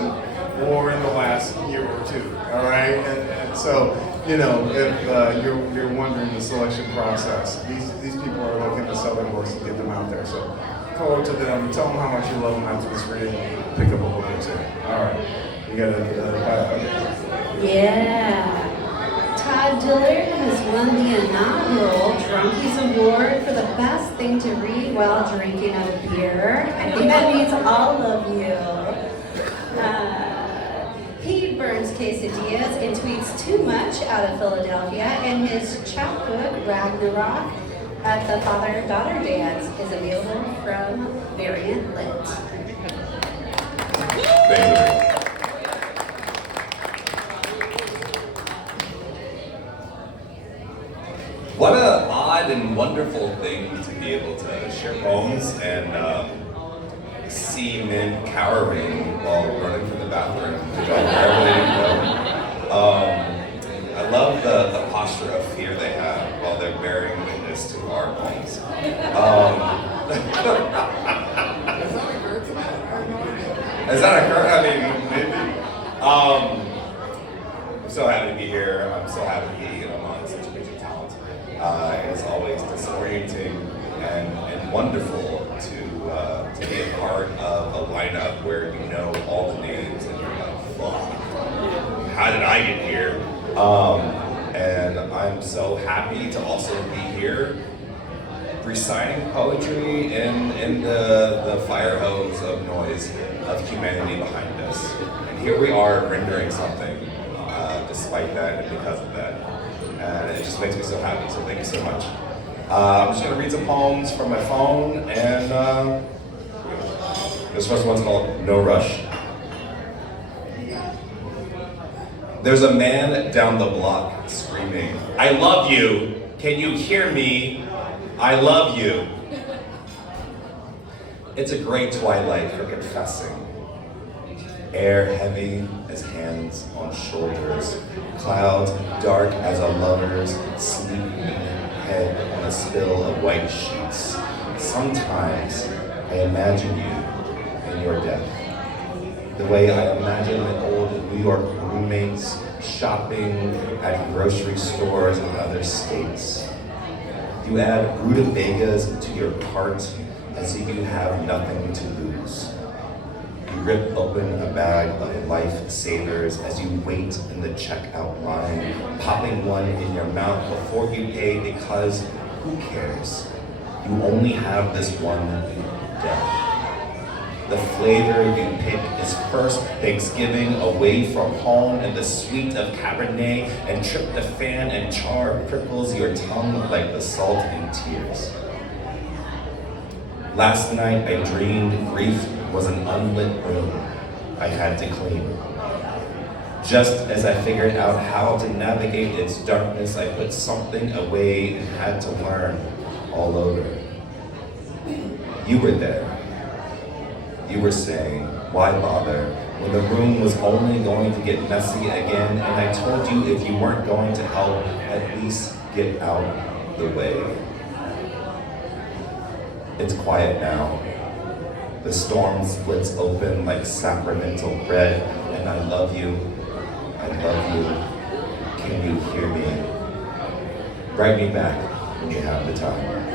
or in the last year or 2. All right, and so you know if you're wondering the selection process, these people are looking to sell their books and get them out there. So go over to them, tell them how much you love them after this reading, pick up a book or 2. All right, you got Yeah. Todd Dillard has won the inaugural Drunkies Award for the best thing to read while drinking a beer. I think that means all of you. He burns quesadillas and tweets too much out of Philadelphia, and his chapbook, Ragnarok, at the Father-Daughter Dance, is available from Variant Lit. Thank you. What an odd and wonderful thing to be able to share poems and see men cowering while running from the bathroom to go wherever they go. I love the posture of fear they have while they're bearing witness to our poems. Is that a current? I mean, maybe. I'm so happy to be here. I'm so happy to be among such amazing talent. It's always disorienting and wonderful to be a part of a lineup where you know all the names and you're like, fuck, how did I get here? And I'm so happy to also be here reciting poetry in the fire hose of noise of humanity behind us. And here we are rendering something despite that and because of that. And it just makes me so happy, so thank you so much. I'm just gonna read some poems from my phone, and this first one's called No Rush. There's a man down the block screaming, I love you, can you hear me? I love you. It's a great twilight for confessing. air heavy as hands on shoulders, clouds dark as a lover's sleeping head on a spill of white sheets. Sometimes I imagine you in your death, the way I imagine the old New York roommates shopping at grocery stores in other states. You add rutabagas to your cart as if you have nothing to lose. You rip open a bag of lifesavers as you wait in the checkout line, popping one in your mouth before you pay because who cares? You only have this one death. The flavor you pick is first Thanksgiving away from home, and the sweet of Cabernet and tryptophan and char prickles your tongue like the salt in tears. Last night I dreamed grief was an unlit room I had to clean. Just as I figured out how to navigate its darkness, I put something away and had to learn all over. You were there. You were saying, why bother, when the room was only going to get messy again, and I told you if you weren't going to help, at least get out the way. It's quiet now. The storm splits open like sacramental bread, and I love you. I love you. Can you hear me? Write me back when you have the time.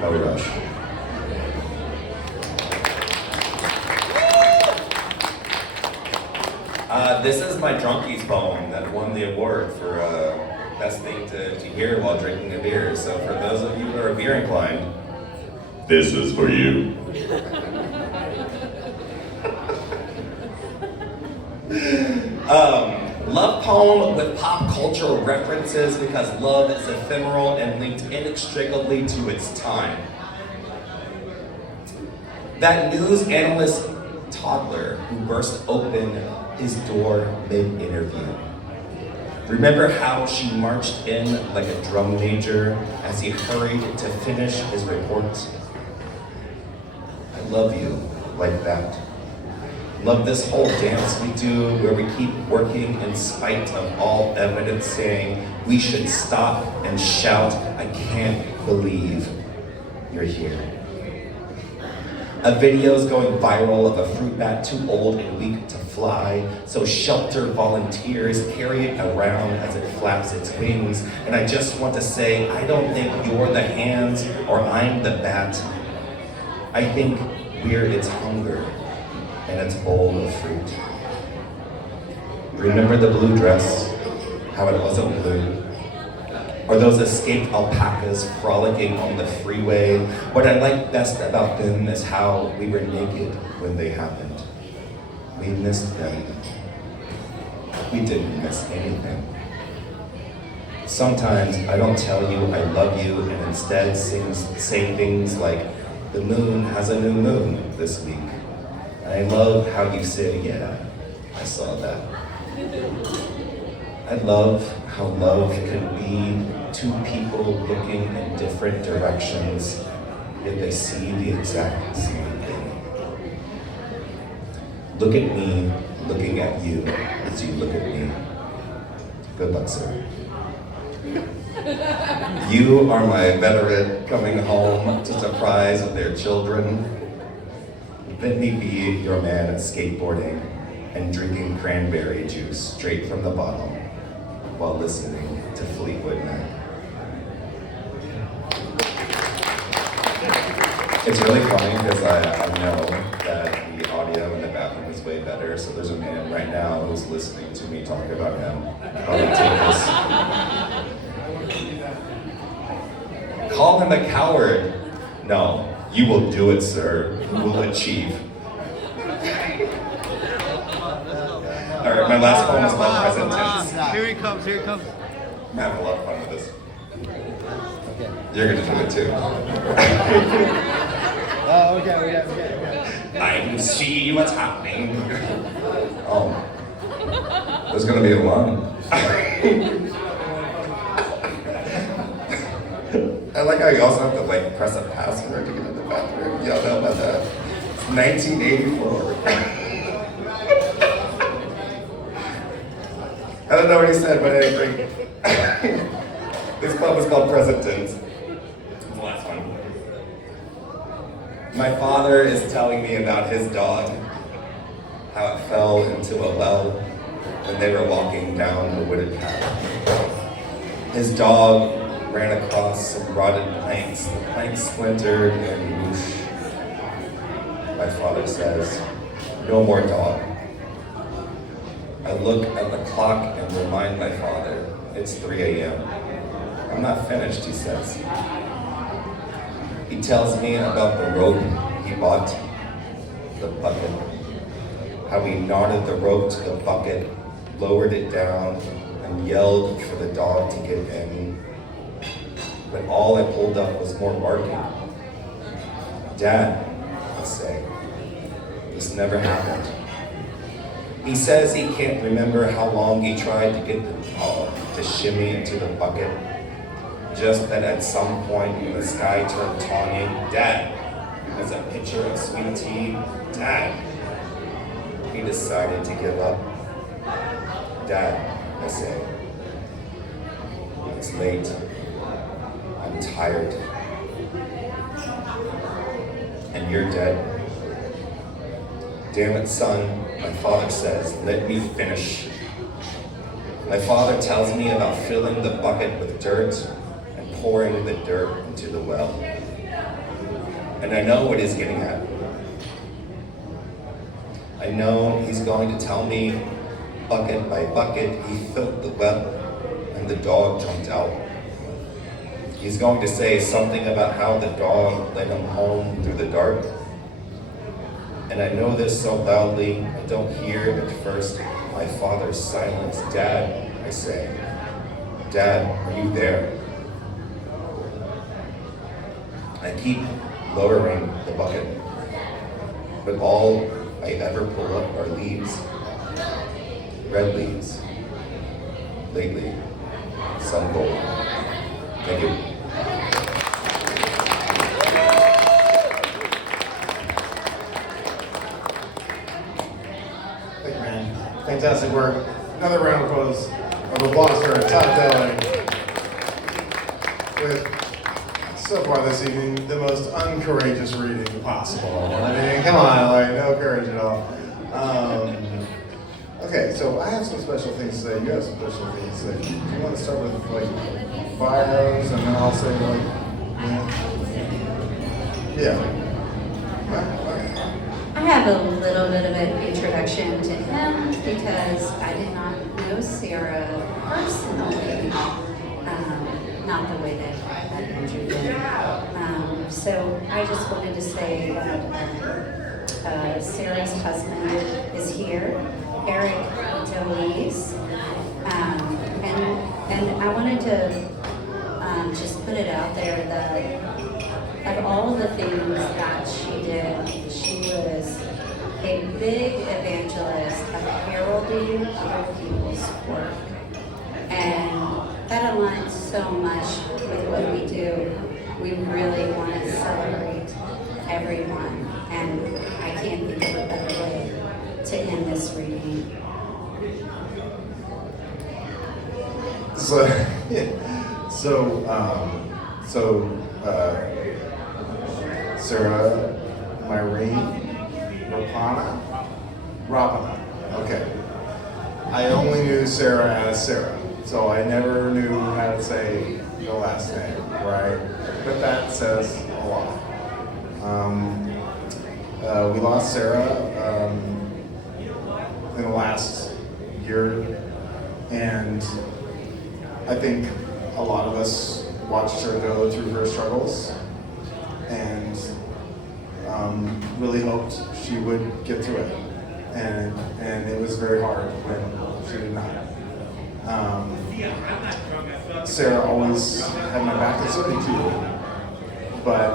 No rush. This is my Drunkies poem that won the award for best thing to hear while drinking a beer. So for those of you who are beer inclined, this is for you. Love poem with pop cultural references because love is ephemeral and linked inextricably to its time. That news analyst toddler who burst open his door mid-interview. Remember how she marched in like a drum major as he hurried to finish his report? I love you like that. Love this whole dance we do where we keep working in spite of all evidence saying we should stop and shout, I can't believe you're here. A video's going viral of a fruit bat too old and weak to fly, so shelter volunteers carry it around as it flaps its wings. And I just want to say, I don't think you're the hands or I'm the bat. I think we're its hunger and its bowl of fruit. Remember the blue dress, how it wasn't blue? Or those escaped alpacas frolicking on the freeway? What I like best about them is how we were naked when they happened. We missed them. We didn't miss anything. Sometimes I don't tell you I love you and instead say things like, the moon has a new moon this week. And I love how you say, yeah, I saw that. I love how love can be two people looking in different directions, yet they see the exact same thing. Look at me looking at you as you look at me. Good luck, sir. You are my veteran coming home to surprise their children. Let me be your man skateboarding and drinking cranberry juice straight from the bottle while listening to Fleetwood Mac. It's really funny because I know that the audio in the bathroom is way better, so there's a man right now who's listening to me talk about him. Probably take this. Call him a coward. No, you will do it, sir. You will achieve. All right, my last poem is about present tense. Here he comes, here he comes. I'm having a lot of fun with this. You're gonna do it too. Oh, okay. I see what's happening. Oh, there's gonna be a line. I like how you also have to press a password to get in the bathroom. Y'all know about that. It's 1984. I don't know what he said, but anyway. This club was called Present Tense. It's the last one. My father is telling me about his dog, how it fell into a well when they were walking down a wooded path. His dog ran across some rotted planks. The planks splintered and whoosh. My father says, "No more dog." I look at the clock and remind my father, it's 3 a.m. "I'm not finished," he says. He tells me about the rope he bought, the bucket, how he knotted the rope to the bucket, lowered it down, and yelled for the dog to get in. But all I pulled up was more barking. "Dad," I say, "this never happened." He says he can't remember how long he tried to get the dog to shimmy into the bucket, just that at some point when the sky turned tawny, "Dad," as a pitcher of sweet tea, "Dad," he decided to give up. "Dad," I say, "it's late. I'm tired. And you're dead." "Damn it, son," my father says, "let me finish." My father tells me about filling the bucket with dirt and pouring the dirt into the well. And I know what he's getting at. I know he's going to tell me, bucket by bucket, he filled the well and the dog jumped out. He's going to say something about how the dog led him home through the dark. And I know this so loudly, I don't hear at first my father's silence. "Dad," I say, "Dad, are you there?" I keep lowering the bucket, but all I ever pull up are leaves, red leaves. Lately, some gold. Thank you. Thank you, man. Fantastic work. Another round of applause for Todd Dillon. With, so far this evening, the most uncourageous reading possible. I mean, come on, like, no courage at all. Okay, so I have some special things to say. You have some special things to say. Do you want to start with, like, bios, and then I'll say, like, yeah. I have a little bit of an introduction to him because I did not know Sarah personally, not the way that Andrew did. So I just wanted to say that Sarah's husband is here, Eric DeLees, and I wanted to just put it out there that of all the things that she did, she was a big evangelist of heralding other people's work. And that aligns so much with what we do. We really want to celebrate everyone. And I can't think of a better way to end this reading. Sarah Myrene Rapana. Okay. I only knew Sarah as Sarah, so I never knew how to say the last name, right? But that says a lot. We lost Sarah in the last year, and I think a lot of us watched her go through her struggles and really hoped she would get through it. And it was very hard when she did not. Sarah always had my back, and so did you. But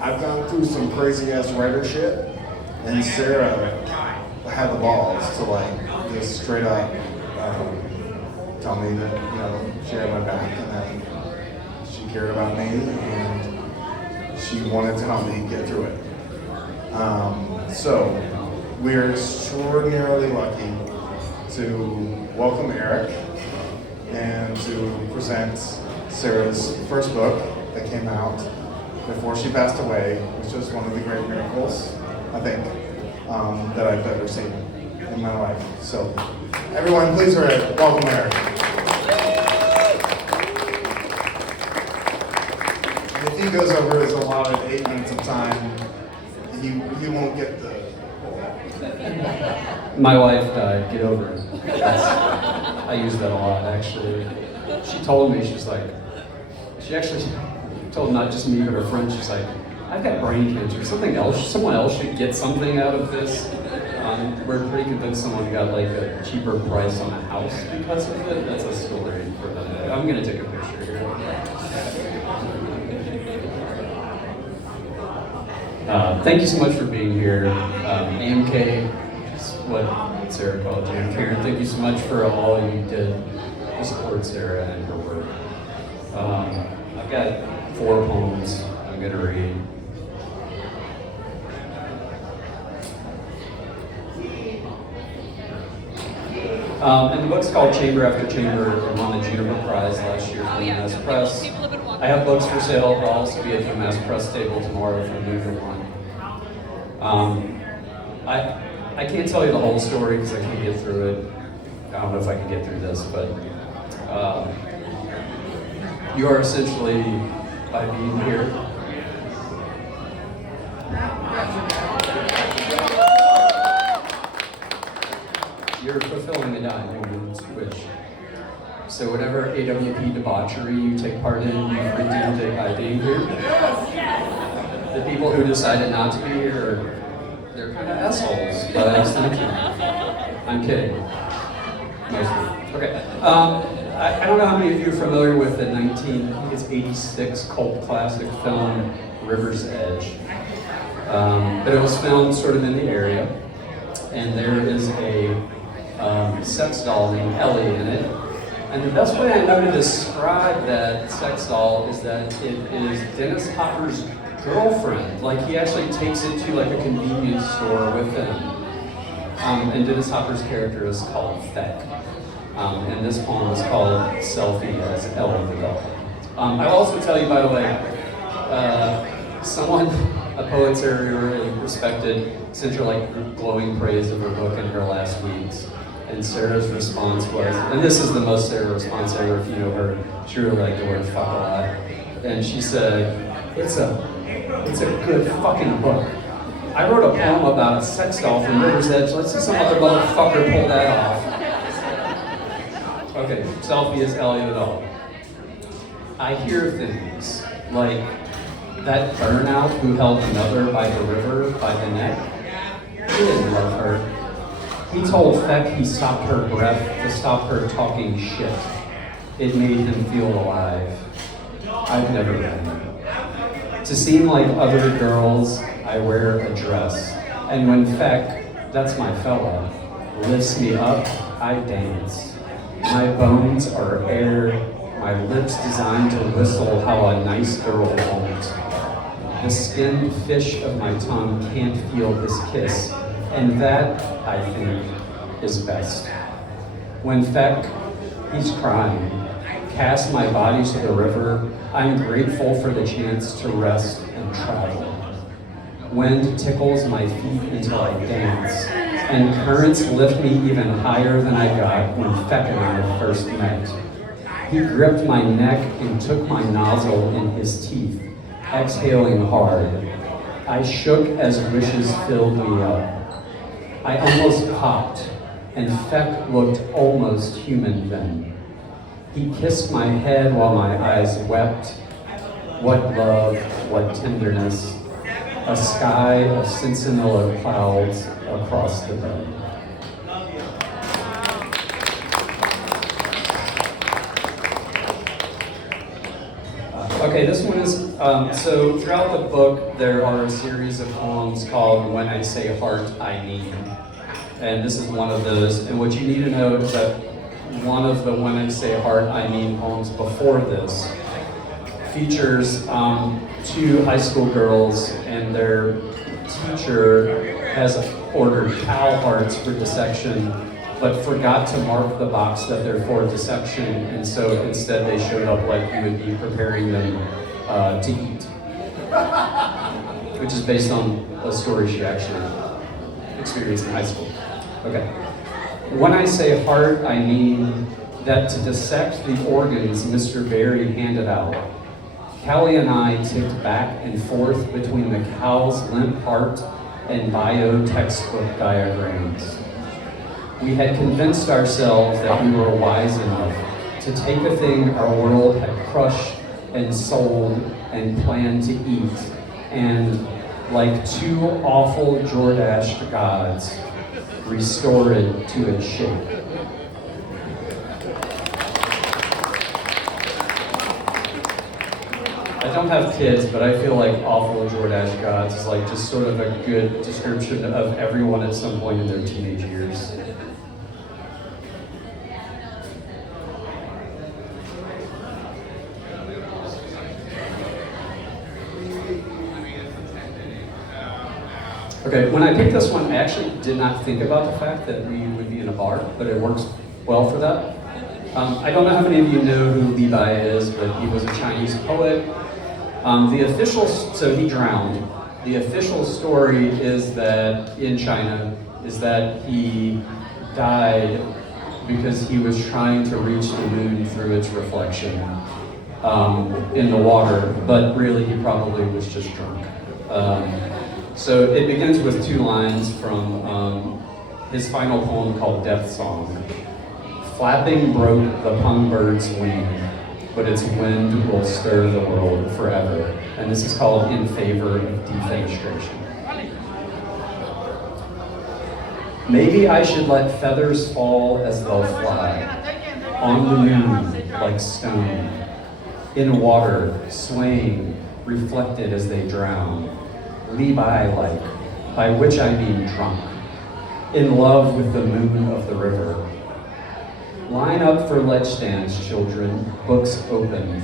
I've gone through some crazy ass writer shit, and Sarah had the balls to like just straight up tell me that, you know, she had my back and that she cared about me and she wanted to help me get through it. So we're extraordinarily lucky to welcome Eric and to present Sarah's first book that came out before she passed away, which was one of the great miracles, I think, that I've ever seen in my life. So, everyone, please welcome Eric. And if he goes over his allotted 8 minutes of time, he won't get the. My wife died, get over it. I use that a lot, actually. She told me, she actually told not just me, but her friend, she's like, I've got brain cancer, someone else should get something out of this. We're pretty convinced someone got like a cheaper price on a house because of it. That's a story for another day. I'm gonna take a picture here. Thank you so much for being here. AMK, is what Sarah called you. Karen, thank you so much for all you did to support Sarah and her work. I've got 4 poems I'm going to read. And the book's called Chamber After Chamber. It won the Juniper Prize last year from UMass Press. I have books for sale. I'll also be at the UMass Press table tomorrow if you need one. I can't tell you the whole story because I can't get through it. I don't know if I can get through this, but you are essentially, by being here, you're fulfilling the dying woman's wish. So whatever AWP debauchery you take part in, you've redeemed it by being here. The people who decided not to be here, they're kind of assholes, but thank you. I'm kidding. Mostly. Okay. I don't know how many of you are familiar with the 1986 cult classic film River's Edge. But it was filmed sort of in the area, and there is a sex doll named Ellie in it. And the best way I know to describe that sex doll is that it is Dennis Hopper's girlfriend. Like, he actually takes it to like a convenience store with him. And Dennis Hopper's character is called Feck. And this poem is called Selfie as Ellie the Doll. I'll also tell you, by the way, a poet Sarah really respected, sent her like glowing praise of her book in her last weeks. And Sarah's response was, and this is the most Sarah response ever if you know her, she really liked the word fuck a lot. And she said, it's a good fucking book. I wrote a poem about a sex doll from River's Edge. Let's see some other motherfucker pull that off. Okay, Selfie is Ellie the doll. I hear things like that burnout who held another by the river by the neck. He didn't love her. He told Feck he stopped her breath to stop her talking shit. It made him feel alive. I've never been. To seem like other girls, I wear a dress. And when Feck, that's my fella, lifts me up, I dance. My bones are air, my lips designed to whistle how a nice girl won't. The skinned fish of my tongue can't feel his kiss, and that, I think, is best. When Feck, he's crying, cast my body to the river, I'm grateful for the chance to rest and travel. Wind tickles my feet until I dance, and currents lift me even higher than I got when Feck and I first met. He gripped my neck and took my nozzle in his teeth, exhaling hard. I shook as wishes filled me up. I almost popped, and Feck looked almost human then. He kissed my head while my eyes wept. What love, what tenderness. A sky of Cincinnati clouds across the bed. Okay, this one is, so throughout the book, there are a series of poems called When I Say Heart, I Mean. And this is one of those. And what you need to know is that one of the When I Say Heart, I Mean poems before this features 2 high school girls, and their teacher has ordered cow hearts for dissection but forgot to mark the box that they're for deception, and so instead they showed up like you would be preparing them to eat, which is based on a story she actually experienced in high school. Okay. When I say heart, I mean that to dissect the organs Mr. Berry handed out, Callie and I ticked back and forth between the cow's limp heart and bio textbook diagrams. We had convinced ourselves that we were wise enough to take a thing our world had crushed and sold and planned to eat, and, like two awful Jordache gods, restore it to its shape. I don't have kids, but I feel like awful Jordache gods is like just sort of a good description of everyone at some point in their teenage years. Okay, when I picked this one, I actually did not think about the fact that we would be in a bar, but it works well for that. I don't know how many of you know who Levi is, but he was a Chinese poet. So he drowned. The official story is that in China, is that he died because he was trying to reach the moon through its reflection in the water, but really he probably was just drunk. So it begins with two lines from his final poem called Death Song. Flapping broke the pung bird's wing, but its wind will stir the world forever. And this is called In Favor of Defenestration. Maybe I should let feathers fall as they'll fly, on the moon like stone, in water, swaying, reflected as they drown, Levi-like, by which I mean drunk, in love with the moon of the river. Line up for ledge stands, children, books open.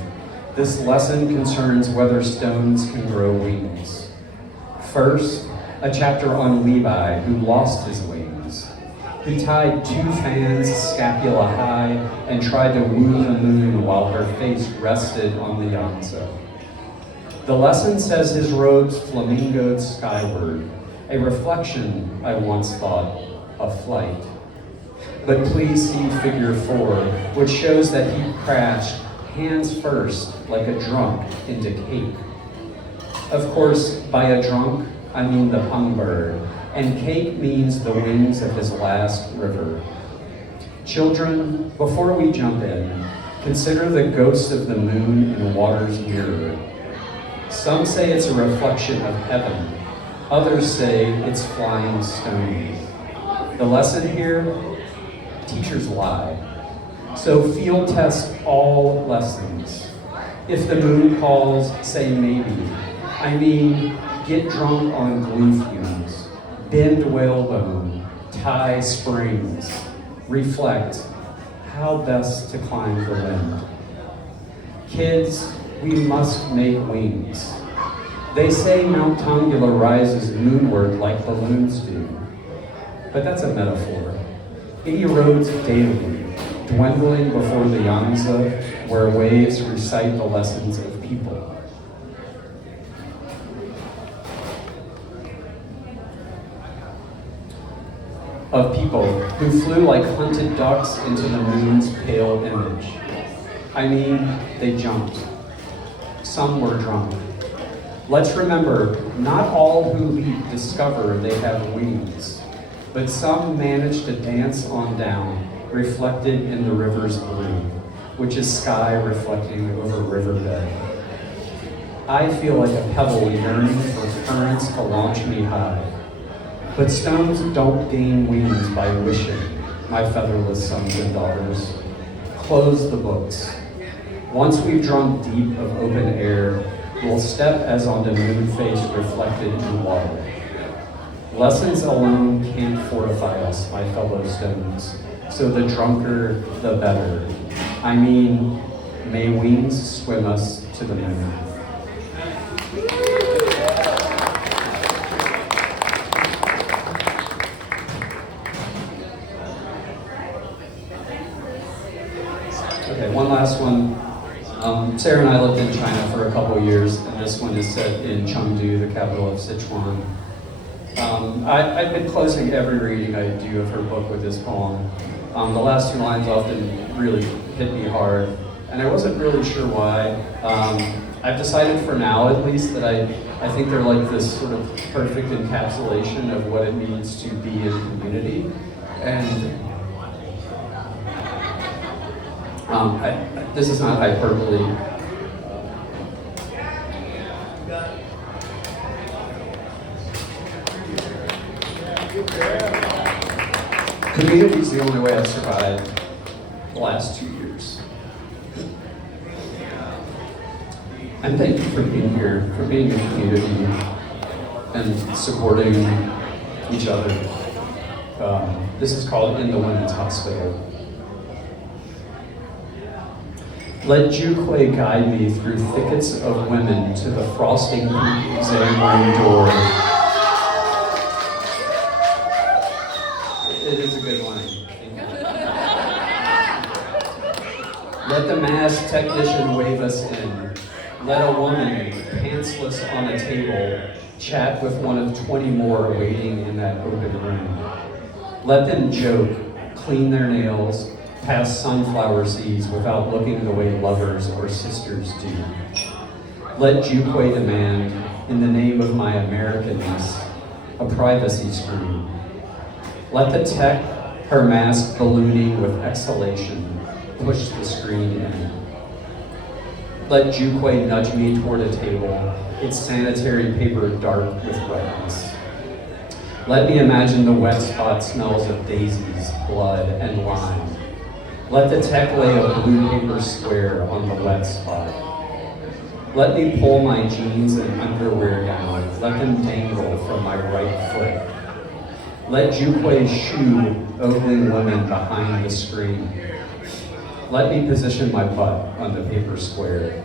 This lesson concerns whether stones can grow wings. First, a chapter on Levi, who lost his wings. He tied two fans scapula high and tried to woo the moon while her face rested on the Yangtze. The lesson says his robes flamingoed skyward, a reflection, I once thought, of flight. But please see figure 4, which shows that he crashed hands first, like a drunk, into cake. Of course, by a drunk, I mean the pung bird, and cake means the wings of his last river. Children, before we jump in, consider the ghost of the moon in water's mirror. Some say it's a reflection of heaven. Others say it's flying stone. The lesson here, teachers lie. So field test all lessons. If the moon calls, say maybe. I mean, get drunk on glue fumes, bend whalebone, tie springs, reflect how best to climb the wind. Kids, we must make wings. They say Mount Tongula rises moonward like balloons do, but that's a metaphor. It erodes daily, dwindling before the Yangtze, where waves recite the lessons of people. Of people who flew like hunted ducks into the moon's pale image. I mean, they jumped. Some were drunk. Let's remember, not all who leap discover they have wings, but some manage to dance on down, reflected in the river's blue, which is sky reflecting over riverbed. I feel like a pebble yearning for currents to launch me high. But stones don't gain wings by wishing, my featherless sons and daughters. Close the books. Once we've drunk deep of open air, we'll step as on the moon face reflected in water. Lessons alone can't fortify us, my fellow stones, so the drunker, the better. I mean, may wings swim us to the moon. last one, Sarah and I lived in China for a couple years, and this one is set in Chengdu, the capital of Sichuan. I've been closing every reading I do of her book with this poem. The last two lines often really hit me hard, and I wasn't really sure why. I've decided for now, at least, that I think they're like this sort of perfect encapsulation of what it means to be in community. And this is not hyperbole. Community is the only way I've survived the last 2 years. And thank you for being here, for being in community and supporting each other. This is called In the Women's Hospital. Let Juque guide me through thickets of women to the frosting peak exam room door. It is a good line. Let the masked technician wave us in. Let a woman, pantsless on a table, chat with one of 20 more waiting in that open room. Let them joke, clean their nails, pass sunflower seeds without looking the way lovers or sisters do. Let Juque demand, in the name of my Americanness, a privacy screen. Let the tech, her mask ballooning with exhalation, push the screen in. Let Juque nudge me toward a table, its sanitary paper dark with wetness. Let me imagine the wet spot smells of daisies, blood, and lime. Let the tech lay a blue paper square on the wet spot. Let me pull my jeans and underwear down. Let them dangle from my right foot. Let Juque shoo ogling women behind the screen. Let me position my butt on the paper square.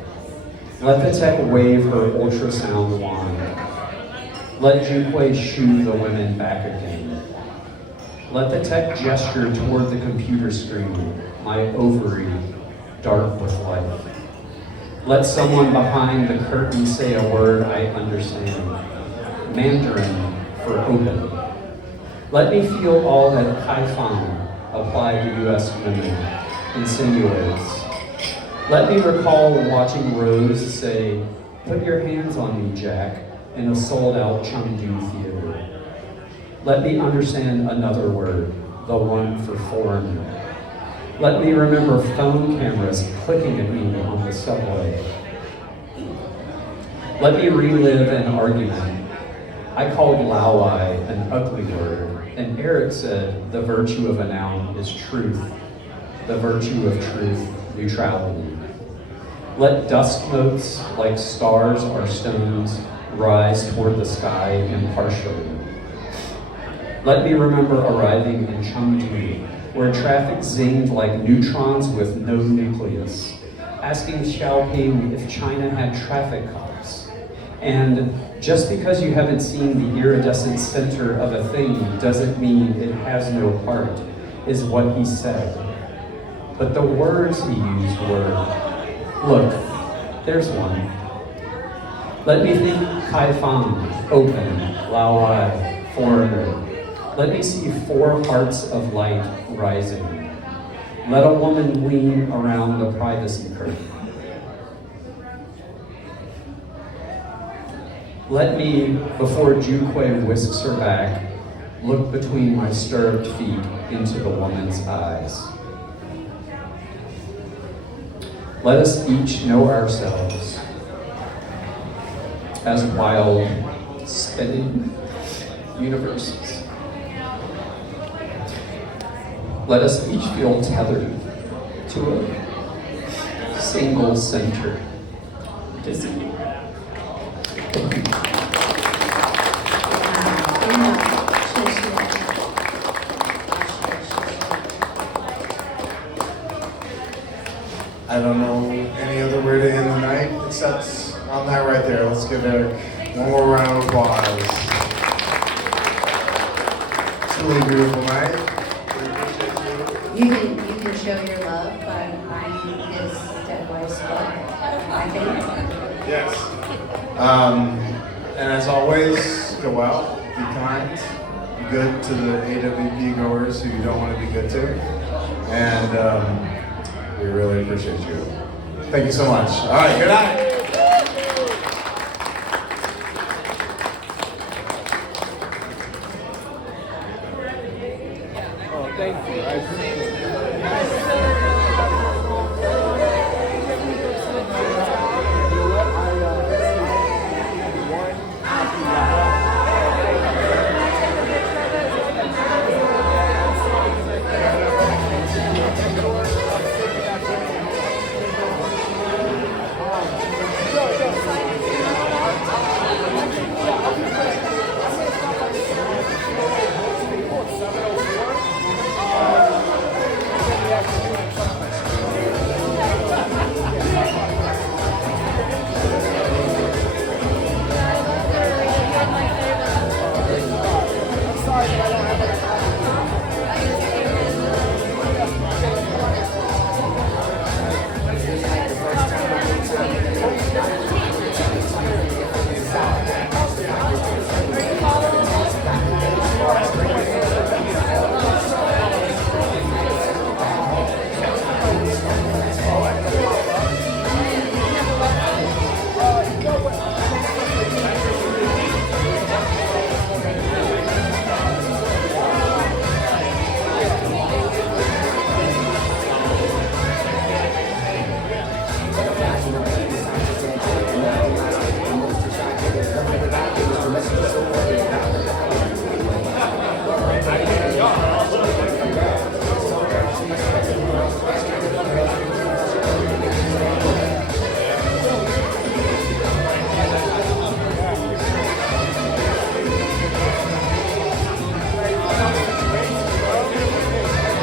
Let the tech wave her ultrasound wand. Let Juque shoo the women back again. Let the tech gesture toward the computer screen, my ovary, dark with life. Let someone behind the curtain say a word I understand. Mandarin for open. Let me feel all that Kaifang applied to US women, insinuates. Let me recall watching Rose say, "Put your hands on me, Jack," in a sold-out Chengdu theater. Let me understand another word, the one for foreigner. Let me remember phone cameras clicking at me on the subway. Let me relive an argument. I called lauai an ugly word, and Eric said the virtue of a noun is truth, the virtue of truth, neutrality. Let dust motes, like stars or stones, rise toward the sky impartially. Let me remember arriving in Chengdu, where traffic zinged like neutrons with no nucleus, asking Xiaoping if China had traffic cops. And just because you haven't seen the iridescent center of a thing doesn't mean it has no heart, is what he said. But the words he used were, look, there's one. Let me think Kaifang, open, lauai, foreigner. Let me see 4 hearts of light rising. Let a woman lean around the privacy curtain. Let me, before Juque whisks her back, look between my stirruped feet into the woman's eyes. Let us each know ourselves as wild, steady universes. Let us each feel tethered to a single center. Dizzy. I don't know any other way to end the night except on that right there. Let's give Eric one more round of applause. Truly beautiful night. We appreciate you. You can show your love by buying his dead wife's book, I think. Yes. And as always, go out, be kind, be good to the AWP goers who you don't want to be good to. And we really appreciate you. Thank you so much. All right, good night. Oh, thank you. I appreciate it.